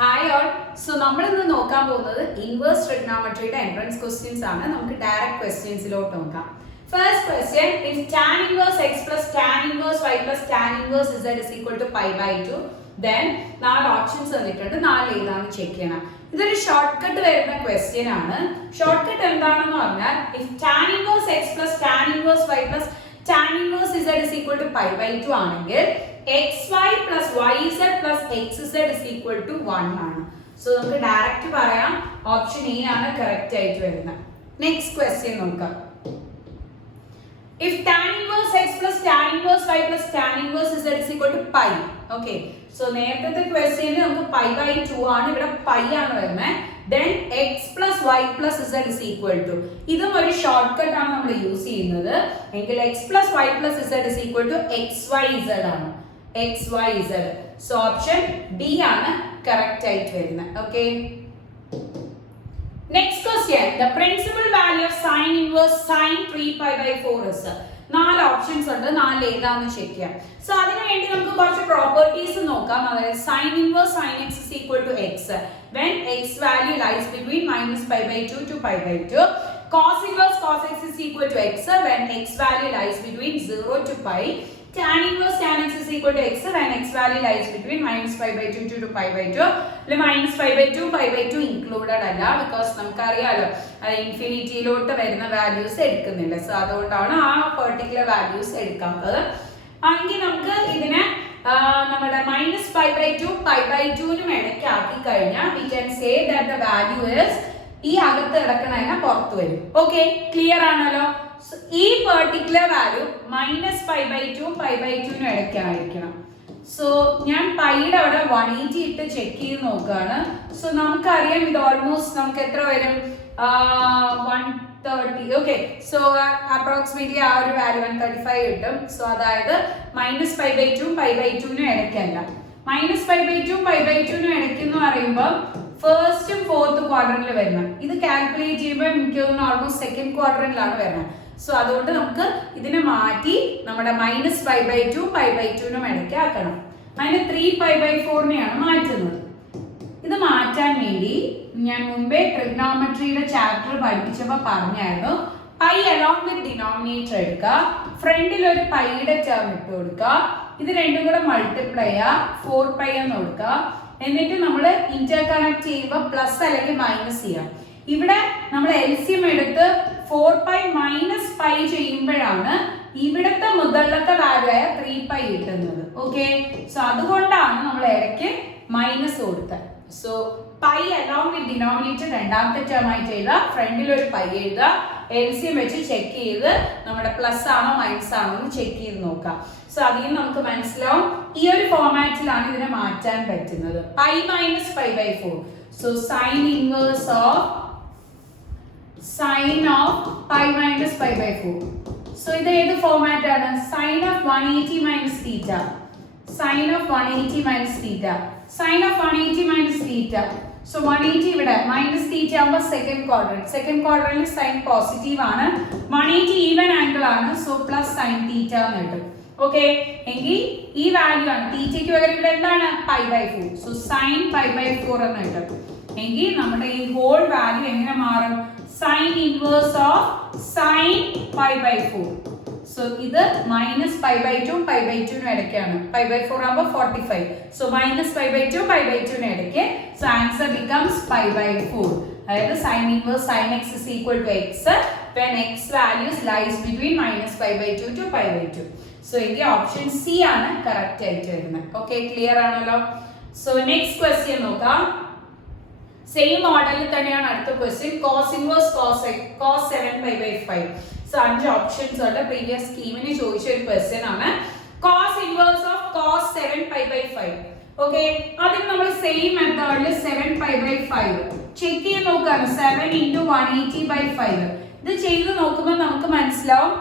Hi all. So നമ്മൾ ഇന്ന് നോക്കാൻ പോകുന്നത് ഇൻവേഴ്സ് ട്രിഗണോമെട്രിയുടെ എൻട്രൻസ് ക്വസ്റ്റ്യൻസ് ആണ്. നമുക്ക് ഡയറക്റ്റ് ക്വസ്റ്റ്യൻസിലോട്ട് നോക്കാം. First question, if tan inverse x plus tan inverse y plus tan inverse z is equal to pi by 2, then നാല് options തന്നിട്ടുണ്ട്. നാല് ഏതാണെന്ന് ചെക്ക് ചെയ്യണം. ഇതൊരു ഷോർട്ട് കട്ട് വരുന്ന ക്വസ്റ്റ്യൻ ആണ്. ഷോർട്ട് കട്ട് എന്താണെന്ന് പറഞ്ഞാൽ if tan inverse x plus tan inverse y plus tan inverse z is equal to pi by 2 ആണെങ്കിൽ xy plus yz plus xz is equal to 1 ആണ്. So നമുക്ക് direct പറയാം option A ആണ് correct ആയിട്ട് വരുന്നത്. Next question നോക്കാം. If tan inverse x plus tan inverse y plus tan inverse z is equal to pi. Okay. So നേരത്തെ ക്വസ്റ്റ്യനിൽ നമുക്ക് pi by 2 ആണ്, ഇവിടെ pi ആണ് വരുന്നത്. Then x plus y plus z is equal to. ഇതും ഒരു ഷോർട്ട് കട്ട് ആണ് നമ്മൾ യൂസ് ചെയ്യുന്നത്. എങ്കിൽ x plus y plus z is equal to xyz ആണ്. xyz. So option D ആണ് correct ആയിട്ട് വരുന്നത്. Okay. Next question, the principal value of sin inverse sin 3 pi by 4 is. നാല് ഓപ്ഷൻസ് ഉണ്ട്, നാല് ഏതാണെന്ന് ചെക്ക് ചെയ്യാം. സോ അതിനു വേണ്ടി നമുക്ക് കുറച്ച് പ്രോപ്പർട്ടീസ് നോക്കാം. അതായത് sin inverse sin x is equal to x when x value lies between minus pi by 2 to pi by 2. Cos inverse cos x is equal to x when x value lies between 0 to pi. Tan inverse tan x is equal to x when x value lies between minus pi by 2 to pi by 2. Minus pi by 2 included അല്ല, because നമുക്കറിയാലോ ഇൻഫിനിറ്റിയിലോട്ട് വരുന്ന values എടുക്കുന്നില്ല. So അതുകൊണ്ടാണ് ആ particular values എടുക്കാത്തത്. ആണെങ്കിൽ നമുക്ക് ഇതിനെ നമ്മുടെ minus pi by two pi by ടുവിനും ഇടയ്ക്ക് ആക്കി കഴിഞ്ഞാൽ we can say that the value is ഈ അകത്ത് കിടക്കണതിനെ പുറത്തു വരും. ഓക്കെ, ക്ലിയർ ആണല്ലോ. ഈ particular value minus pi by two pi by ടുവിനും ഇടയ്ക്കായിരിക്കണം. സോ ഞാൻ പൈയുടെ അവിടെ 180 ഇട്ട് ചെക്ക് ചെയ്ത് നോക്കുകയാണ്. സോ നമുക്കറിയാം ഇത് ഓൾമോസ്റ്റ് നമുക്ക് എത്ര വരും, 130. ഓക്കെ, സോ അപ്രോക്സിമേറ്റ്ലി ആ ഒരു വാല്യൂ 135 കിട്ടും. സോ അതായത് minus pi by two pi by ടുവിനും ഇടയ്ക്കല്ല. Minus pi by two pi by ടുവിനും ഇടയ്ക്ക് എന്ന് പറയുമ്പോൾ ഫസ്റ്റും ഫോർത്ത് ക്വാഡ്രന്റിൽ വരുന്നത്. ഇത് കാൽക്കുലേറ്റ് ചെയ്യുമ്പോൾ എനിക്ക് തോന്നുന്നു ഓൾമോസ്റ്റ് സെക്കൻഡ് ക്വാഡ്രന്റിലാണ് വരുന്നത്. സോ അതുകൊണ്ട് നമുക്ക് ഇതിനെ മാറ്റി നമ്മുടെ minus pi by two pi by ടുവിനും ഇടയ്ക്ക് ആക്കണം. അതിന് 3 പൈ ബൈ 4നെയാണ് മാറ്റുന്നത്. ഇത് മാറ്റാൻ വേണ്ടി ഞാൻ മുമ്പേ ട്രിഗണോമെട്രിയുടെ ചാപ്റ്റർ പഠിപ്പിച്ചപ്പോൾ പറഞ്ഞായിരുന്നു, പൈ അലോങ് വിത്ത് ഡിനോമിനേറ്റർ എടുക്കുക, ഫ്രണ്ടിൽ ഒരു പൈയുടെ ടേം ഇട്ട് കൊടുക്കുക, ഇത് രണ്ടും കൂടെ മൾട്ടിപ്ലൈ ചെയ്യുക, 4 പൈ എന്ന് കൊടുക്കുക. എന്നിട്ട് നമ്മൾ ഇന്റർ കണക്ട് ചെയ്യുമ്പോൾ പ്ലസ് അല്ലെങ്കിൽ മൈനസ് ചെയ്യാം. ഇവിടെ നമ്മൾ എൽസിയം എടുത്ത് 4 പൈ മൈനസ് പൈ ചെയ്യുമ്പോഴാണ് ഇവിടുത്തെ മുകളിലത്തെ വാല്യൂ ആയ 3 പൈ കിട്ടുന്നത്. ഓക്കെ, സോ അതുകൊണ്ടാണ് നമ്മൾ ഇടയ്ക്ക് മൈനസ് കൊടുത്തത്. So pi along with denominator രണ്ടാമത്തെ ടേം ആയിട്ട് എഴുതുക, ഫ്രണ്ടിൽ ഒരു പൈ എഴുതുക, എൽസിയം വെച്ച് ചെക്ക് ചെയ്ത് നമ്മുടെ പ്ലസ് ആണോ മൈനസ് ആണോ എന്ന് ചെക്ക് ചെയ്ത് നോക്കാം. സോ അതിൽ നമുക്ക് മനസ്സിലാവും ഈ ഒരു ഫോർമാറ്റിലാണ് ഇതിനെ മാറ്റാൻ പറ്റുന്നത്. Pi minus pi by 4. So sine inverse of sine of pi minus pi by 4. So ഇത് ഏത് ഫോർമാറ്റ് ആണ്? Sine of 180 minus theta, sine of 180 minus theta, sine of 180 minus theta. So 180 ഇവിടെ മൈനസ് തീറ്റ ആകുമ്പോൾ second ക്വാഡ്രന്റിൽ sign positive ആണ്, 180 even angle ആണ്. So plus sine theta എന്ന് കിട്ടും. Okay, എങ്കിൽ ഈ വാല്യൂ ആണ് തീറ്റയ്ക്ക് പകരം ഇവിടെ എന്താണ് pi by 4. So sine pi by 4 എന്ന് കിട്ടും. എങ്കിൽ നമ്മുടെ ഈ ഹോൾ വാല്യൂ എങ്ങനെ മാറും? Sine inverse of sine pi by 4. So ഇത് minus pi by two pi by ടുവിനും ഇടയ്ക്കാണ്. പൈ ബൈ 4 ആകുമ്പോൾ 45. So minus pi by two pi by ടുവിനും ഇടയ്ക്ക്. So answer becomes pi by 4. അതായത് sine inverse sine x is equal to x when x values lies between minus pi by 2 to pi by 2. So എങ്കിൽ option C ആണ് correct ആയിട്ട് വരുന്നത്. Okay, clear ആണല്ലോ. So next question നോക്കാം. Same മോഡലിൽ തന്നെയാണ് അടുത്ത question. Cos inverse cos 7 pi by 5. So 5 options ഉണ്ട്. പ്രീവിയസ് സ്കീമിന് ചോദിച്ച ഒരു ക്വസ്റ്റ്യൻ ആണ്. Cos inverse of cos 7 pi by 5. Okay, അതിന് നമ്മൾ സെയിം മെത്തേഡിൽ 7 പൈ ബൈ 5 ചെക്ക് ചെയ്ത് നോക്കാണ്. 7 into 180 by 5. ഇത് ചെയ്ത് നോക്കുമ്പോൾ നമുക്ക് മനസ്സിലാവും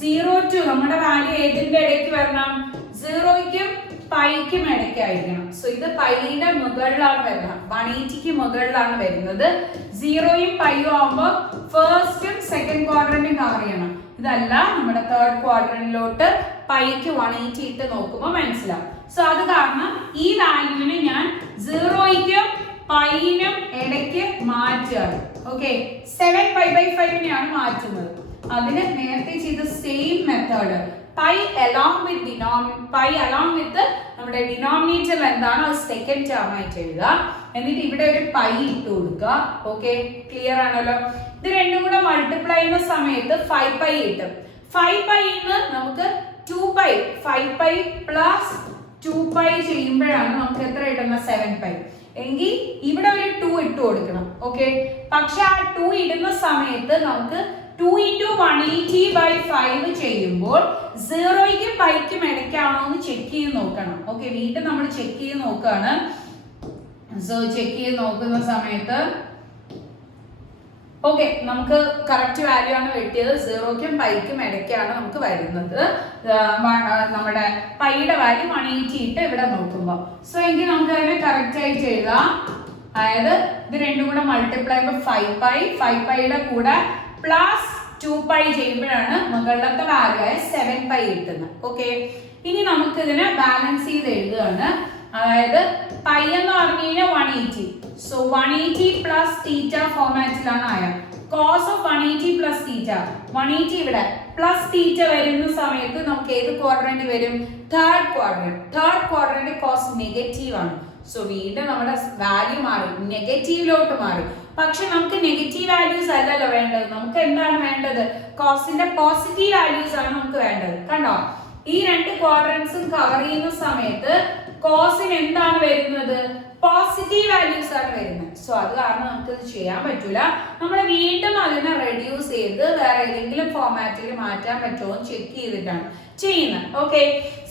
0 to നമ്മുടെ വാല്യൂ ഏതിന്റെ ഇടയ്ക്ക് വരണം? 0യ്ക്കും പൈക്കും ഇടയ്ക്കായിരിക്കണം. സോ ഇത് പൈയുടെ മുകളിലാണ് വരുന്നത്, 180ക്ക് മുകളിലാണ് വരുന്നത്. 0യും പൈയും ആവുമ്പോൾ ഫസ്റ്റും സെക്കൻഡ് ക്വാഡ്രന്റും കവർ ചെയ്യണം. ഇതല്ല, നമ്മുടെ തേർഡ് ക്വാഡ്രന്റിലോട്ട് പൈക്ക് 180 ഇട്ട് നോക്കുമ്പോൾ മനസ്സിലാവും. സോ അത് കാരണം ഈ വാല്യൂവിനെ ഞാൻ 0യ്ക്കും പൈനും ഇടയ്ക്ക് മാറ്റുകയാണ്. ഓക്കെ, 7π/5നെയാണ് മാറ്റുന്നത്. അതിന് നേരത്തെ ചെയ്ത same method pi along with നമ്മുടെ ഡിനോമിനേറ്റർ എന്താണ് അത് സെക്കൻഡ് ടേം ആയിട്ട് എഴുതുക. എന്നിട്ട് ഇവിടെ ഒരു പൈ ഇട്ട് കൊടുക്കുക. ഓക്കെ, ക്ലിയർ ആണല്ലോ. ഇത് രണ്ടും കൂടെ മൾട്ടിപ്ലൈ ചെയ്യുന്ന സമയത്ത് 5π കിട്ടും. 5π നമുക്ക് 2π 5π പ്ലസ് 2π ചെയ്യുമ്പോഴാണ് നമുക്ക് എത്ര കിട്ടുന്ന 7π. എങ്കിൽ ഇവിടെ ഒരു 2 ഇട്ട് കൊടുക്കണം. ഓക്കെ, പക്ഷെ ആ 2 ഇടുന്ന സമയത്ത് നമുക്ക് 2 × 180/5 ചെയ്യുമ്പോൾ 0യ്ക്കും പൈക്കും ഇടയ്ക്കാണോ എന്ന് ചെക്ക് ചെയ്ത് നോക്കണം. ഓക്കെ, വീണ്ടും നമ്മൾ ചെക്ക് ചെയ്ത് നോക്കുകയാണ്. സോ ചെക്ക് ചെയ്ത് നോക്കുന്ന സമയത്ത് ഓക്കെ, നമുക്ക് കറക്റ്റ് വാല്യൂ ആണ് കിട്ടിയത്. 0യ്ക്കും പൈക്കും ഇടയ്ക്കാണ് നമുക്ക് വരുന്നത്. നമ്മുടെ പൈയുടെ വാല്യൂ 180 ഇട്ട് ഇവിടെ നോക്കുമ്പോൾ. സോ എങ്കിൽ നമുക്ക് അതിനെ കറക്റ്റ് ആയിട്ട് എഴുതാം. അതായത് ഇത് രണ്ടും കൂടെ മൾട്ടിപ്ലൈ ചെയ്യുമ്പോൾ 5πയുടെ കൂടെ പ്ലസ് 2π ചെയ്യുമ്പോഴാണ് മുകളിലത്തെ വാല്യൂ ആയ 7π കിട്ടുന്നത്. ഓക്കെ, ഇനി നമുക്ക് ഇതിനെ ബാലൻസ് ചെയ്ത് എഴുതുകയാണ്. അതായത് പൈ എന്ന് പറഞ്ഞു കഴിഞ്ഞാൽ 180. സോ 180 പ്ലസ് തീറ്റ ഫോർമാറ്റിലാണ് ആയ കോസ് ഓഫ് 180 പ്ലസ് തീറ്റ. 180 ഇവിടെ പ്ലസ് തീറ്റ വരുന്ന സമയത്ത് നമുക്ക് ഏത് ക്വാഡ്രന്റ് വരും? തേർഡ് ക്വാഡ്രന്റ് കോസ് നെഗറ്റീവ് ആണ്. സോ വീണ്ടും നമ്മുടെ വാല്യൂ മാറി, നെഗറ്റീവിലോട്ട് മാറി. പക്ഷെ നമുക്ക് നെഗറ്റീവ് വാല്യൂസ് അല്ലല്ലോ വേണ്ടത്. നമുക്ക് എന്താണ് വേണ്ടത്? കോസിന്റെ പോസിറ്റീവ് വാല്യൂസ് ആണ് നമുക്ക് വേണ്ടത്. കണ്ടോ, ഈ രണ്ട് ക്വാഡ്രന്റ്സും കവർ ചെയ്യുന്ന സമയത്ത് കോസിന് എന്താണ് വരുന്നത്? പോസിറ്റീവ് വാല്യൂസ് ആണ് വരുന്നത്. സോ അത് കാരണം നമുക്ക് ഇത് ചെയ്യാൻ പറ്റൂല. നമ്മൾ വീണ്ടും അതിനെ റെഡ്യൂസ് ചെയ്ത് വേറെ ഏതെങ്കിലും ഫോർമാറ്റിൽ മാറ്റാൻ പറ്റുമോ എന്ന് ചെക്ക് ചെയ്തിട്ടാണ് ചെയ്യുന്നത്. ഓക്കെ,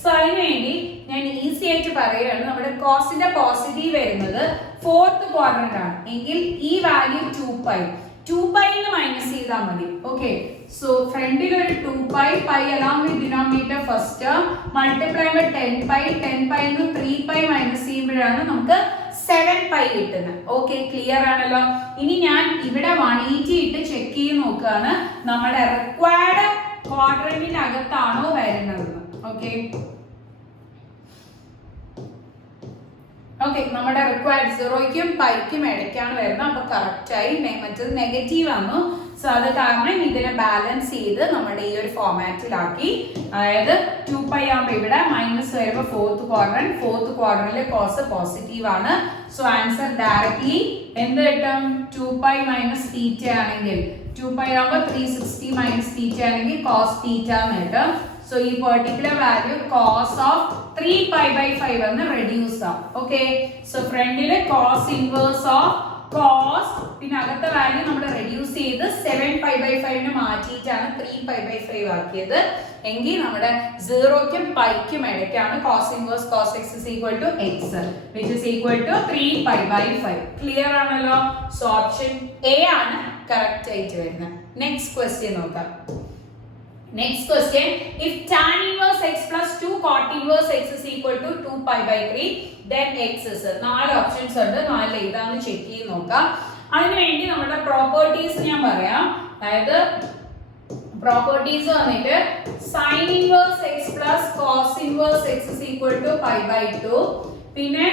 സോ അതിനുവേണ്ടി ഞാൻ ഈസി ആയിട്ട് പറയുകയാണ്. നമ്മുടെ കോസിന്റെ പോസിറ്റീവ് വരുന്നത് 4th ക്വാഡ്രന്റ് ആണ്. എങ്കിൽ ഈ വാല്യൂ 2π മൈനസ് ചെയ്താൽ മതി. ഓക്കെ, സോ ഫ്രണ്ടിൽ ഒരു 2π along with denominator first term multiply by 10π 3π minus ചെയ്യുമ്പോഴാണ് നമുക്ക് 7π കിട്ടുന്നത്. ഓക്കെ, ക്ലിയർ ആണല്ലോ. ഇനി ഞാൻ ഇവിടെ 180 ഇട്ട് ചെക്ക് ചെയ്ത് നോക്കുകയാണ് നമ്മുടെ റിക്വയർഡ് ക്വാഡ്രന്റിനകത്താണോ വരുന്നത്. ഓക്കെ, നമ്മുടെ റിക്വയർഡ് 0യ്ക്കും പൈക്കും ഇടയ്ക്കാണ് വരുന്നത്. അപ്പൊ കറക്റ്റ് ആയി. മറ്റത് നെഗറ്റീവ് ആണോ? സോ അത് കാരണം ഇതിനെ ബാലൻസ് ചെയ്ത് നമ്മുടെ ഈ ഒരു ഫോർമാറ്റിലാക്കി. അതായത് 2π ആകുമ്പോൾ ഇവിടെ മൈനസ് വരുമ്പോൾ 4th ക്വാഡ്രന്റിലെ കോസ് പോസിറ്റീവ് ആണ്. സോ ആൻസർ ഡയറക്ട്ലി എന്ത് കിട്ടും? 2π മൈനസ് തീറ്റ ആണെങ്കിൽ 2π ആകുമ്പോൾ 360 മൈനസ് തീറ്റ ആണെങ്കിൽ കോസ് തീറ്റ എന്ന് കിട്ടും. സോ ഈ പെർട്ടിക്കുലർ വാല്യൂ കോസ് ഓഫ് 3π/5 എന്ന് റെഡ്യൂസ് ആവും. ഓക്കെ, സോ ഫ്രണ്ടില് കോസ് ഇൻവേഴ്സ് ഓഫ് കോസ്, പിന്നെ അകത്തെ വാല്യൂ നമ്മൾ റെഡ്യൂസ് ചെയ്ത് 7π/5 മാറ്റിയിട്ടാണ് 3π/5 ആക്കിയത്. എങ്കിൽ നമ്മുടെ 0യ്ക്കും പൈക്കും ഇടയ്ക്കാണ് cos inverse cos x is equal to x which is equal to 3π/5. Clear ആണല്ലോ. സോ ഓപ്ഷൻ എ ആണ് കറക്റ്റ് ആയിട്ട് വരുന്നത്. നെക്സ്റ്റ് ക്വസ്റ്റ്യൻ നോക്കാം. Next question, if tan inverse x plus 2 cot inverse x is equal to 2π/3 then x is 4 options ഉണ്ട്. 4 ഏതാണെന്ന് check ചെയ്ത് നോക്കാം. അതിനുവേണ്ടി നമ്മുടെ പ്രോപ്പർട്ടീസ് ഞാൻ പറയാം. അതായത് പ്രോപ്പർട്ടീസ് വന്നിട്ട് sin inverse x plus cos inverse x is equal to π/2, പിന്നെ